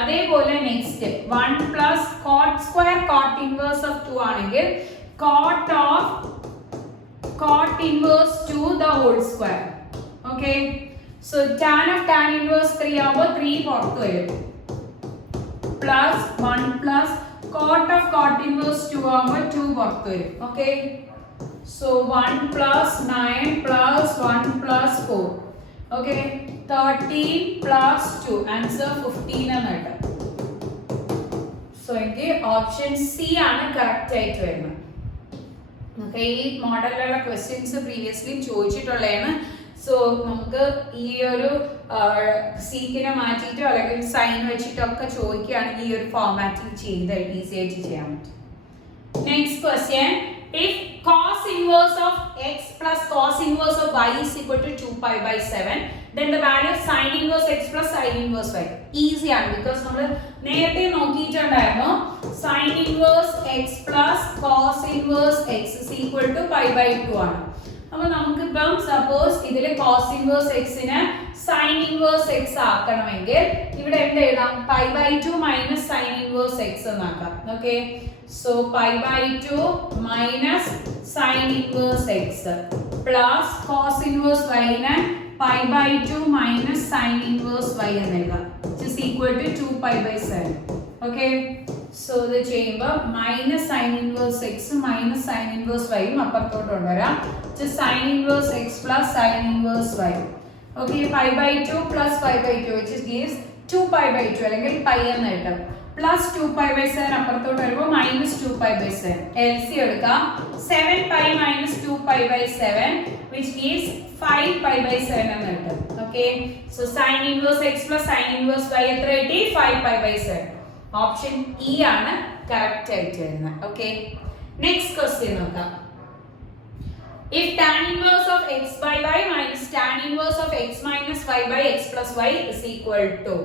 അതേപോലെ next 1 plus cot square cot inverse of 2 ആണെങ്കിൽ cot of cot inverse 2 the whole square. Okay, so tan of tan inverse 3 ആവുമ്പോൾ 3 പുറത്ത് വരും, plus 1 plus cot of cot inverse 2 ആവുമ്പോൾ 2 പുറത്ത് വരും. Okay, so 1 plus 9 plus 1 plus 4. Okay, 13 plus 2 answer 15 എന്ന് കിട്ടും. So എനിക്ക് ഓപ്ഷൻ സി ആണ് കറക്റ്റ് ആയിട്ട് വരുന്നത്. ഓക്കെ, ഈ മോഡലിലുള്ള ക്വസ്റ്റ്യൻസ് പ്രീവിയസ്ലി ചോദിച്ചിട്ടുള്ളതാണ്. സോ നമുക്ക് ഈ ഒരു സീക്കിനെ മാറ്റിയിട്ടോ അല്ലെങ്കിൽ സൈൻ വെച്ചിട്ടോ ഒക്കെ ചോദിക്കുകയാണെങ്കിൽ ഈ ഒരു ഫോർമാറ്റിൽ ചെയ്ത് ഈസി ആയിട്ട് ചെയ്യാൻ പറ്റും. Next question, if cos inverse of x plus cos inverse of y is equal to 2π/7, then the value of sin inverse x plus sin inverse y. Easy ആണ്, ബിക്കോസ് നമ്മൾ നേരത്തെ നോക്കിയിട്ടുണ്ടായിരുന്നു sin inverse x plus cos inverse x is equal to π/2 ആണ്. അപ്പോൾ നമുക്കിപ്പം suppose ഇതിൽ cos inverse x നെ sin inverse x ആക്കണമെങ്കിൽ ഇവിടെ എന്ത് എഴുതാം? π/2 മൈനസ് sin inverse x എന്നാക്കാം. Okay, so π/2 minus sin inverse x plus cos inverse y നെ π/2 മൈനസ് sin inverse y എന്ന് എഴുതാം, which is equal to 2π/7. Okay, so ഇത് ചെയ്യുമ്പോൾ minus sine inverse x minus sine inverse വൈയും അപ്പുറത്തോട്ട് കൊണ്ടുവരാം. Sine inverse x plus sine inverse y. Okay, π/2 plus π/2 which gives 2π/2 അല്ലെങ്കിൽ pi എന്ന് കിട്ടും. പ്ലസ് 2π/7 അപ്പുറത്തോട്ട് വരുമ്പോൾ മൈനസ് 2π/7. LC എടുക്കാം. 7π മൈനസ് 2π/7 which gives 5π/7 എന്ന് കിട്ടും. Okay, so sine inverse x plus sine inverse y എത്ര കിട്ടി? 5π/7. ഓപ്ഷൻ ഇ ആണ് കറക്റ്റ് ആയിട്ട് വരുന്നത്. ഓക്കെ, നെക്സ്റ്റ് ക്വസ്റ്റ്യൻ നോക്കാം. If tan inverse of x by y minus tan inverse of x minus y by x plus y is equal to,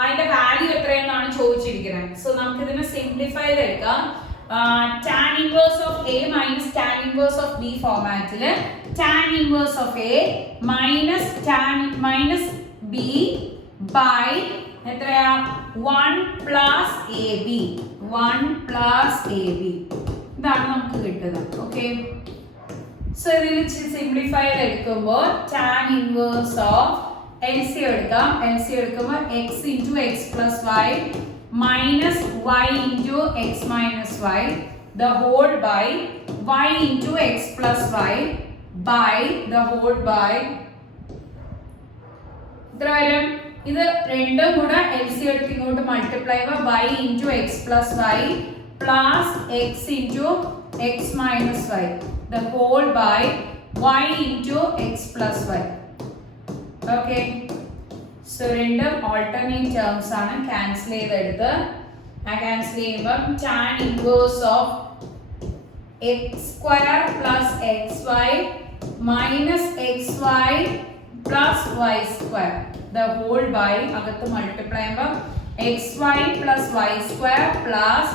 അതിന്റെ value എത്രയെന്നാണ് ചോദിച്ചിരിക്കുന്നത്. So നമുക്ക് ഇതിനെ സിംപ്ലിഫൈ ചെയ്തെടുക്കാം. tan inverse of a minus tan inverse of b ഫോർമാറ്റിൽ tan inverse of a minus b by എത്രയാ? 1 plus AB. 1 plus AB. ഇതാണ് നമുക്ക് കിട്ടുന്നത്. ഓക്കെ, സോ ഇതിൽ സിംപ്ലിഫൈ എടുക്കുമ്പോൾ tan ഇൻവേഴ്സ് ഓഫ് LCM എടുക്കാം. LCM എടുക്കുമ്പോൾ x into x plus y minus y into x minus y the whole by y into x plus y by the whole by ഇത് രണ്ടും കൂടെ LCM എടുത്ത് ഇങ്ങോട്ട് multiply ചെയ്യുമ്പോൾ y into x plus y plus x into x minus y the whole by y into x plus y. Okay, so random alternate terms ആണ് cancel ചെയ്തെടുത്ത് cancel ചെയ്യുമ്പോൾ tan inverse of x square plus xy minus xy plus y square the whole by അകത്ത് multiply ചെയ്യുമ്പോൾ xy plus y square plus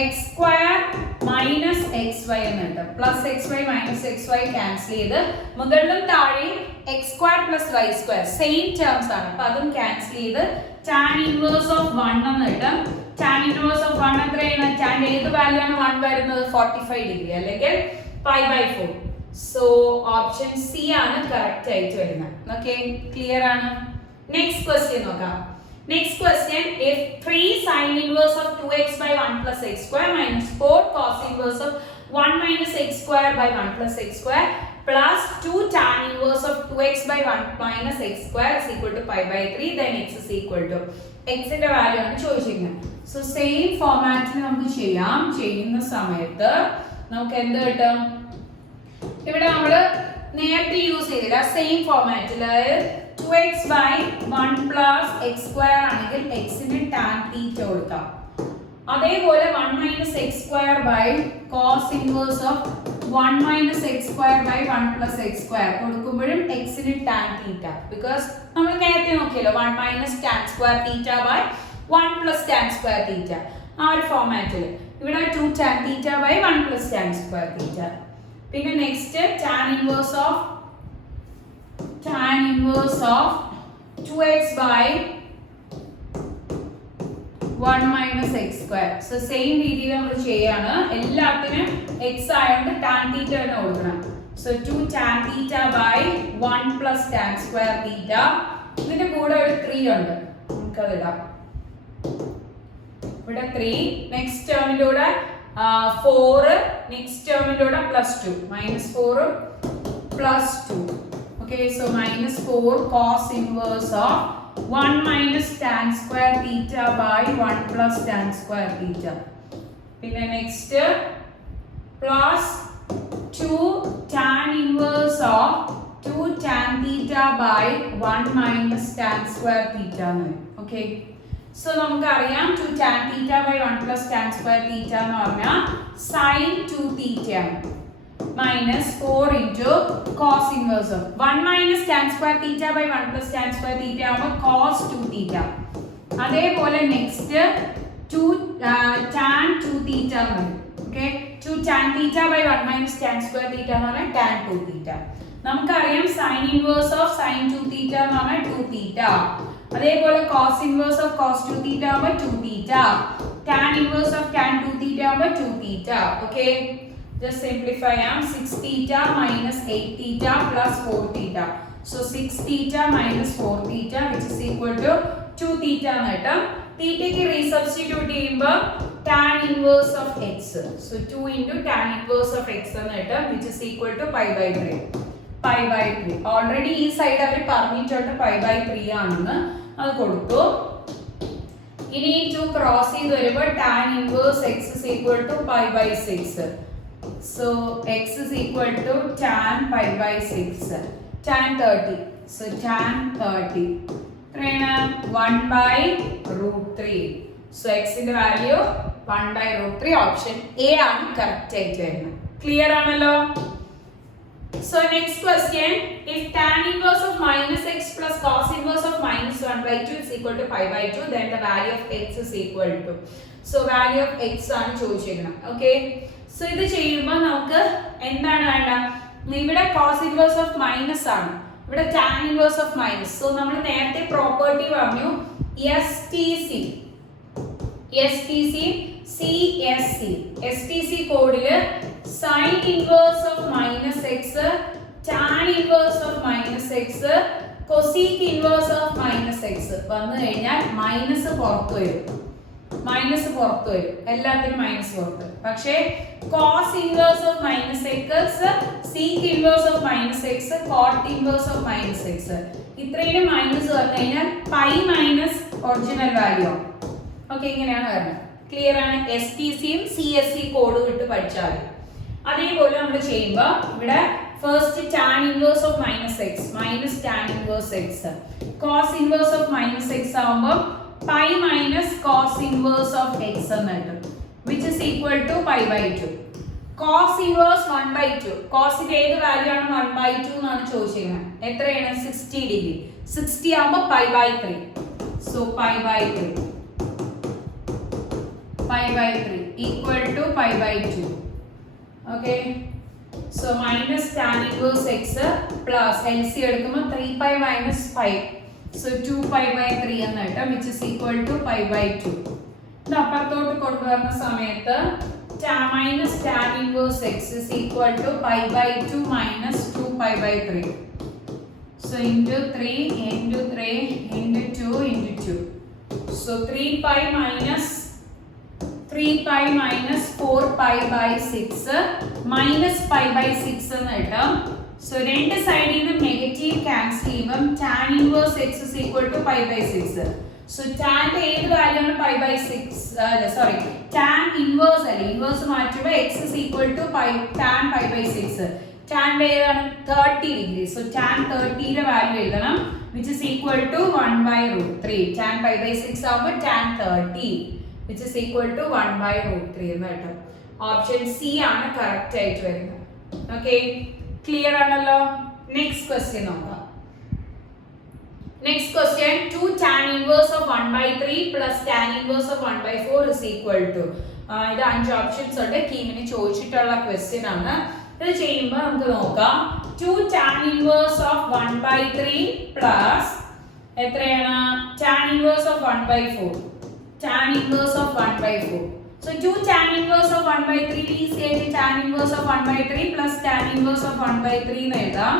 x square minus xy എന്നുണ്ട്. Plus xy minus xy cancel ചെയ്ത് മുകളിലും താഴെയും x square plus y square same terms ആണ്. അപ്പൊ അതും cancel ചെയ്ത് tan ഇൻവേഴ്സ് ഓഫ് 1 എന്നിട്ട് tan ഇൻവേഴ്സ് ഓഫ് 1 എത്രയാണ്? tan ഏത് വാല്യൂ ആണ് 1 വരുന്നത്? 45 ഡിഗ്രി അല്ലെങ്കിൽ π/4. സോ ഓപ്ഷൻ സി ആണ് കറക്റ്റ് ആയിട്ട് വരുന്നത്. ഓക്കെ, ക്ലിയർ ആണ്? നെക്സ്റ്റ് ക്വസ്റ്റ്യൻ നോക്കാം. Next question, if 3 sin inverse of 2x by 1 plus x square minus 4 cos inverse of 1 minus x square by 1 plus x square plus 2 tan inverse of 2x by 1 minus x square is equal to π/3, then x is equal to x ന്റെ value ആണ് ചോദിച്ചിരിക്കുന്നത്. So same ഫോർമാറ്റിൽ നമുക്ക് ചെയ്യാം. ചെയ്യുന്ന സമയത്ത് നമുക്ക് എന്ത് കിട്ടും? ഇവിടെ നമ്മൾ നേരത്തെ യൂസ് ചെയ്തില്ല സെയിം ഫോർമാറ്റിൽ 2x by 1 plus x square ആണെങ്കിൽ x ന് tan theta കൊടുക്കാം. അതേപോലെ 1 minus x square by cos inverse of 1 minus x square by 1 plus x square കൊടുക്കുമ്പോഴും x ന് tan theta, because നമ്മൾ നേരത്തെ നോക്കിയല്ലോ 1 minus tan square theta by 1 plus tan square theta ആ ഒരു ഫോർമാറ്റിൽ ഇവിടെ 2 tan theta by 1 plus tan square theta. പിന്നെ next tan inverse of 2x by 1 minus x square. So same രീതിയിൽ നമ്മൾ ചെയ്യാണ്. എല്ലാത്തിനും x ആയതുകൊണ്ട് tan theta തന്നെ കൊടുക്കണം. So 2 tan theta by 1 plus tan square theta. ഇതിന്റെ കൂടെ ഒരു 3 ഉണ്ട്, നമുക്കത് ഇടാം. ഇവിടെ 3, നെക്സ്റ്റ് ടേമിന്റെ കൂടെ 4, നെക്സ്റ്റ് ടേമിന്റെ കൂടെ +2, -4 +2. Okay, so -4 cos inverse of 1 minus tan square theta by 1 plus tan square theta. പിന്നെ next plus 2 tan inverse of 2 tan theta by 1 minus tan square theta. Okay, so നമുക്കറിയാം 2 tan theta by 1 plus tan square theta എന്ന് പറഞ്ഞാൽ sin 2 theta minus 4 into cos inverse of 1 minus tan square theta by 1 plus tan square theta ആവുമ്പോൾ cos 2 theta. അതേപോലെ next 2 tan 2 theta ആണ്. Okay, 2 tan theta by 1 minus tan square theta എന്ന് പറഞ്ഞാൽ tan 2 theta. നമുക്കറിയാം sin inverse of sin 2 theta എന്ന് പറഞ്ഞാൽ 2 theta. അതേപോലെ cos inverse of cos 2 theta ആവുമ്പോൾ 2 theta. tan inverse of tan 2 theta ആവുമ്പോൾ 2 theta. Okay, just simplify 6 theta minus 8 theta plus 4 theta. So 6 theta minus 4 theta which is equal to 2 theta എന്ന് കിട്ടും. തീറ്റയ്ക്ക് റീസബ്സ്റ്റിറ്റ്യൂട്ട് ചെയ്യുമ്പോൾ tan inverse of x. So 2 into tan inverse of x എന്ന് കിട്ടും which is equal to π/3. π/3 already ഈ side അവർ പറഞ്ഞിട്ടുണ്ട് π/3 ആണെന്ന്, അത് കൊടുത്തു. ഇനി 2 ക്രോസ് ചെയ്ത് വരുമ്പോൾ tan inverse x is equal to π/6. So x is equal to tan π/6, tan 30. So tan 30 1/√3. So x ന്റെ വാല്യൂ 1/√3. ഓപ്ഷൻ എ ആണ് കറക്റ്റ് ആയിട്ട് വരുന്നത്. ക്ലിയർ ആണല്ലോ? So next question, if tan inverse of minus x plus cos inverse of minus 1/2 is equal to π/2, then the value of x is equal to. So value of x ആണ് ചോദിച്ചിരിക്കുന്നത്. Okay, so ഇത് ചെയ്യുമ്പോൾ നമുക്ക് എന്താണ് വേണ്ട? ഇവിടെ cos inverse of minus ആണ്, ഇവിടെ tan inverse of minus. So നമ്മൾ നേരത്തെ പ്രോപ്പർട്ടി പറഞ്ഞു, STC, STC, CSC. STC കോഡില് sin inverse of minus x, tan inverse of minus x, cosec inverse of minus x വന്നു കഴിഞ്ഞാൽ മൈനസ് പുറത്തു വരും. എല്ലാത്തിനും മൈനസ് പുറത്ത്. പക്ഷേ cos inverse of minus x, sec inverse of minus x, cot inverse of minus x ഇത്രയും minus വന്നു കഴിഞ്ഞാൽ പൈ മൈനസ് ഒറിജിനൽ വാല്യൂ ആണ്. ഓക്കെ, ഇങ്ങനെയാണ് വരുന്നത്. ക്ലിയർ ആണ്? STCയും CSC കോഡും ഇട്ട് പഠിച്ചാൽ മതി. അതേപോലെ നമ്മൾ ചെയ്യുമ്പോൾ ഇവിടെ first tan inverse of minus x minus tan inverse x, cos inverse of minus x ആവുമ്പോൾ pi minus cos inverse of x എന്ന് കിട്ടും, which is equal to pi by 2. cos inverse 1 by 2. cosന്റെ ഏത് വാല്യൂ ആണ് 1 by 2 എന്നാണ് ചോദിച്ചിരിക്കുന്നത്. എത്രയാണ്? 60 degree. 60 ആവുമ്പോൾ pi by 3. So pi by 3. Pi by 3 equal to pi by 2. Okay. So minus tan inverse x plus LC എടുക്കുമ്പോൾ 3 pi minus 5. So 2 pi by 3 എന്ന് കിട്ടും, which is equal to pi by 2. ഇത് അപ്പുറത്തോട്ട് കൊണ്ടുവരുന്ന സമയത്ത് minus tan inverse x is equal to pi by 2 minus 2 pi by 3. So into 3 into 3 into 2 into 2. So 3 pi minus 4 pi by 6 minus pi by 6 എന്ന് കിട്ടും. So രണ്ട് സൈഡിൽ നിന്നും negative cancel ചെയ്യുമ്പോൾ tan inverse x is equal to pi by 6. So tan ഏത് value ആണ്? pi by 6. tan inverse അല്ലേ, inverse മാറ്റുമ്പോൾ x is equal to tan pi by 6. tan ഏതാണ്? 30 ഡിഗ്രി. So tan 30 യുടെ വാല്യൂ എഴുതണം, which is equal to 1 by root 3. tan pi by 6 ആവുമ്പോൾ tan 30, which is equal to 1 by root 3 എന്ന് കിട്ടും. Option C ആണ് correct ആയിട്ട് വരുന്നത്. Okay, clear ആണല്ലോ? നെക്സ്റ്റ് ക്വസ്റ്റ്യൻ നോക്കാം. Next question, 2 tan inverse of 1 by 3 plus tan inverse of 1 by 4 is equal to. ഇത് 5 options ഉണ്ട്. കീമിന് ചോദിച്ചിട്ടുള്ള ക്വസ്റ്റ്യൻ ആണ്. ഇത് ചെയ്യുമ്പോൾ നമുക്ക് നോക്കാം. 2 tan inverse of 1 by 3 plus എത്രയാണ്? tan inverse of 1 by 4. tan inverse of 1 by 4. So 2 tan inverse of 1 by 3 is tan inverse of 1 by 3 plus tan inverse of 1 by 3 എന്ന് എഴുതാം,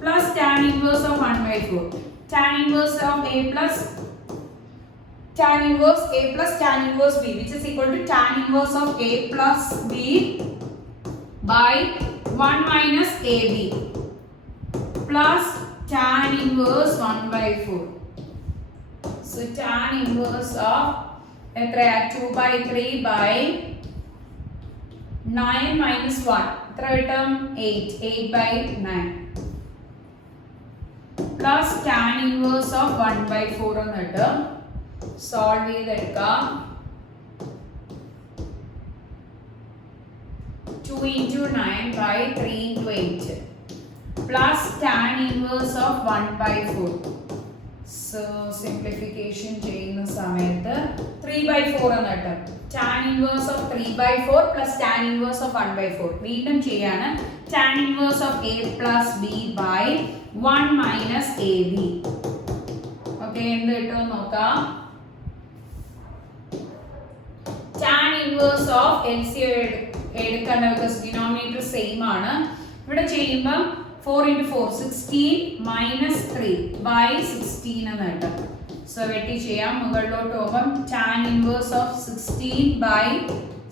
plus tan inverse of 1 by 4. tan inverse of a plus tan inverse b, which is equal to tan inverse of a plus b by 1 minus ab plus tan inverse 1 by 4. So tan inverse of 2 by 3 by 9 minus 1 8 by 9 plus tan inverse of 1 by 4 എന്നിട്ട് solve ചെയ്തെടുക്കാം. 2 into 9 by 3 into 8 plus tan inverse of 1 by 4. So simplification ചെയ്യുന്ന സമയത്ത് 3 by 4 എന്നിട്ട് tan inverse of 3 by 4 plus tan inverse of 1 by 4. വീണ്ടും ചെയ്യാണ്. tan inverse of a plus b by 1 minus ab. Okay, എന്ത് കിട്ടും നോക്കാം. tan inverse of LCM എടുക്കേണ്ട, because denominator same ആണ്. ഇവിടെ ചെയ്യുമ്പോൾ 4 into 4 16 minus 3 by 16 എന്ന് കിട്ടും. സോ വെട്ടി ചെയ്യാം. മുകളിലോട്ട് പോകുമ്പോൾ tan inverse of 16 by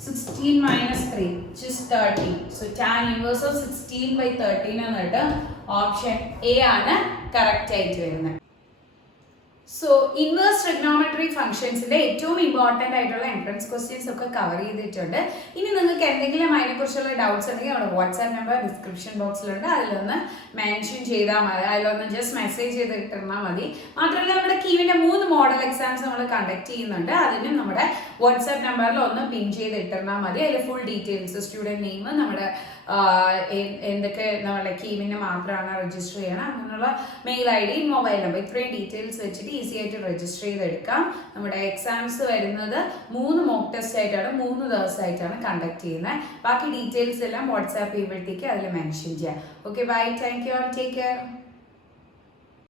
16 minus 3 which is 13. So tan inverse of 16 by 13 എന്ന് കിട്ടും. ഓപ്ഷൻ എ ആണ് കറക്റ്റ് ആയിട്ട് വരുന്നത്. സോ ഇൻവേഴ്സ് ട്രിഗ്നോമെട്രി ഫംഗ്ഷൻസിന്റെ ഏറ്റവും ഇമ്പോർട്ടൻ്റ് ആയിട്ടുള്ള എൻട്രൻസ് ക്വസ്റ്റ്യൻസ് ഒക്കെ കവർ ചെയ്തിട്ടുണ്ട്. ഇനി നിങ്ങൾക്ക് എന്തെങ്കിലും അതിനെക്കുറിച്ചുള്ള ഡൗട്ട്സ് ഉണ്ടെങ്കിൽ നമ്മുടെ വാട്സാപ്പ് നമ്പർ ഡിസ്ക്രിപ്ഷൻ ബോക്സിലുണ്ട്, അതിലൊന്ന് മെൻഷൻ ചെയ്താൽ മതി, അതിലൊന്ന് ജസ്റ്റ് മെസ്സേജ് ചെയ്തിട്ടിരുന്നാൽ മതി. മാത്രമല്ല നമ്മുടെ കീവിൻ്റെ 3 മോഡൽ എക്സാംസ് നമ്മൾ കണ്ടക്ട് ചെയ്യുന്നുണ്ട്, അതിനും നമ്മുടെ വാട്സാപ്പ് നമ്പറിൽ ഒന്ന് പിൻ ചെയ്തിട്ടിരുന്നാൽ മതി. അതിൽ ഫുൾ ഡീറ്റെയിൽസ്, സ്റ്റുഡൻറ്റ് നെയിം, നമ്മുടെ എന്തൊക്കെ നമ്മുടെ കീമിന് മാത്രമാണ് രജിസ്റ്റർ ചെയ്യണം, അങ്ങനെയുള്ള മെയിൽ ID, മൊബൈൽ നമ്പർ, ഇത്രയും ഡീറ്റെയിൽസ് വെച്ചിട്ട് ഈസി ആയിട്ട് രജിസ്റ്റർ ചെയ്തെടുക്കാം. നമ്മുടെ എക്സാംസ് വരുന്നത് 3 മോക്ക് ടെസ്റ്റ് ആയിട്ടാണ്, 3 ദിവസമായിട്ടാണ് കണ്ടക്ട് ചെയ്യുന്നത്. ബാക്കി ഡീറ്റെയിൽസ് എല്ലാം വാട്സാപ്പ് ചെയ്യുമ്പോഴത്തേക്ക് അതിൽ മെൻഷൻ ചെയ്യാം. Okay, bye, thank you, take care.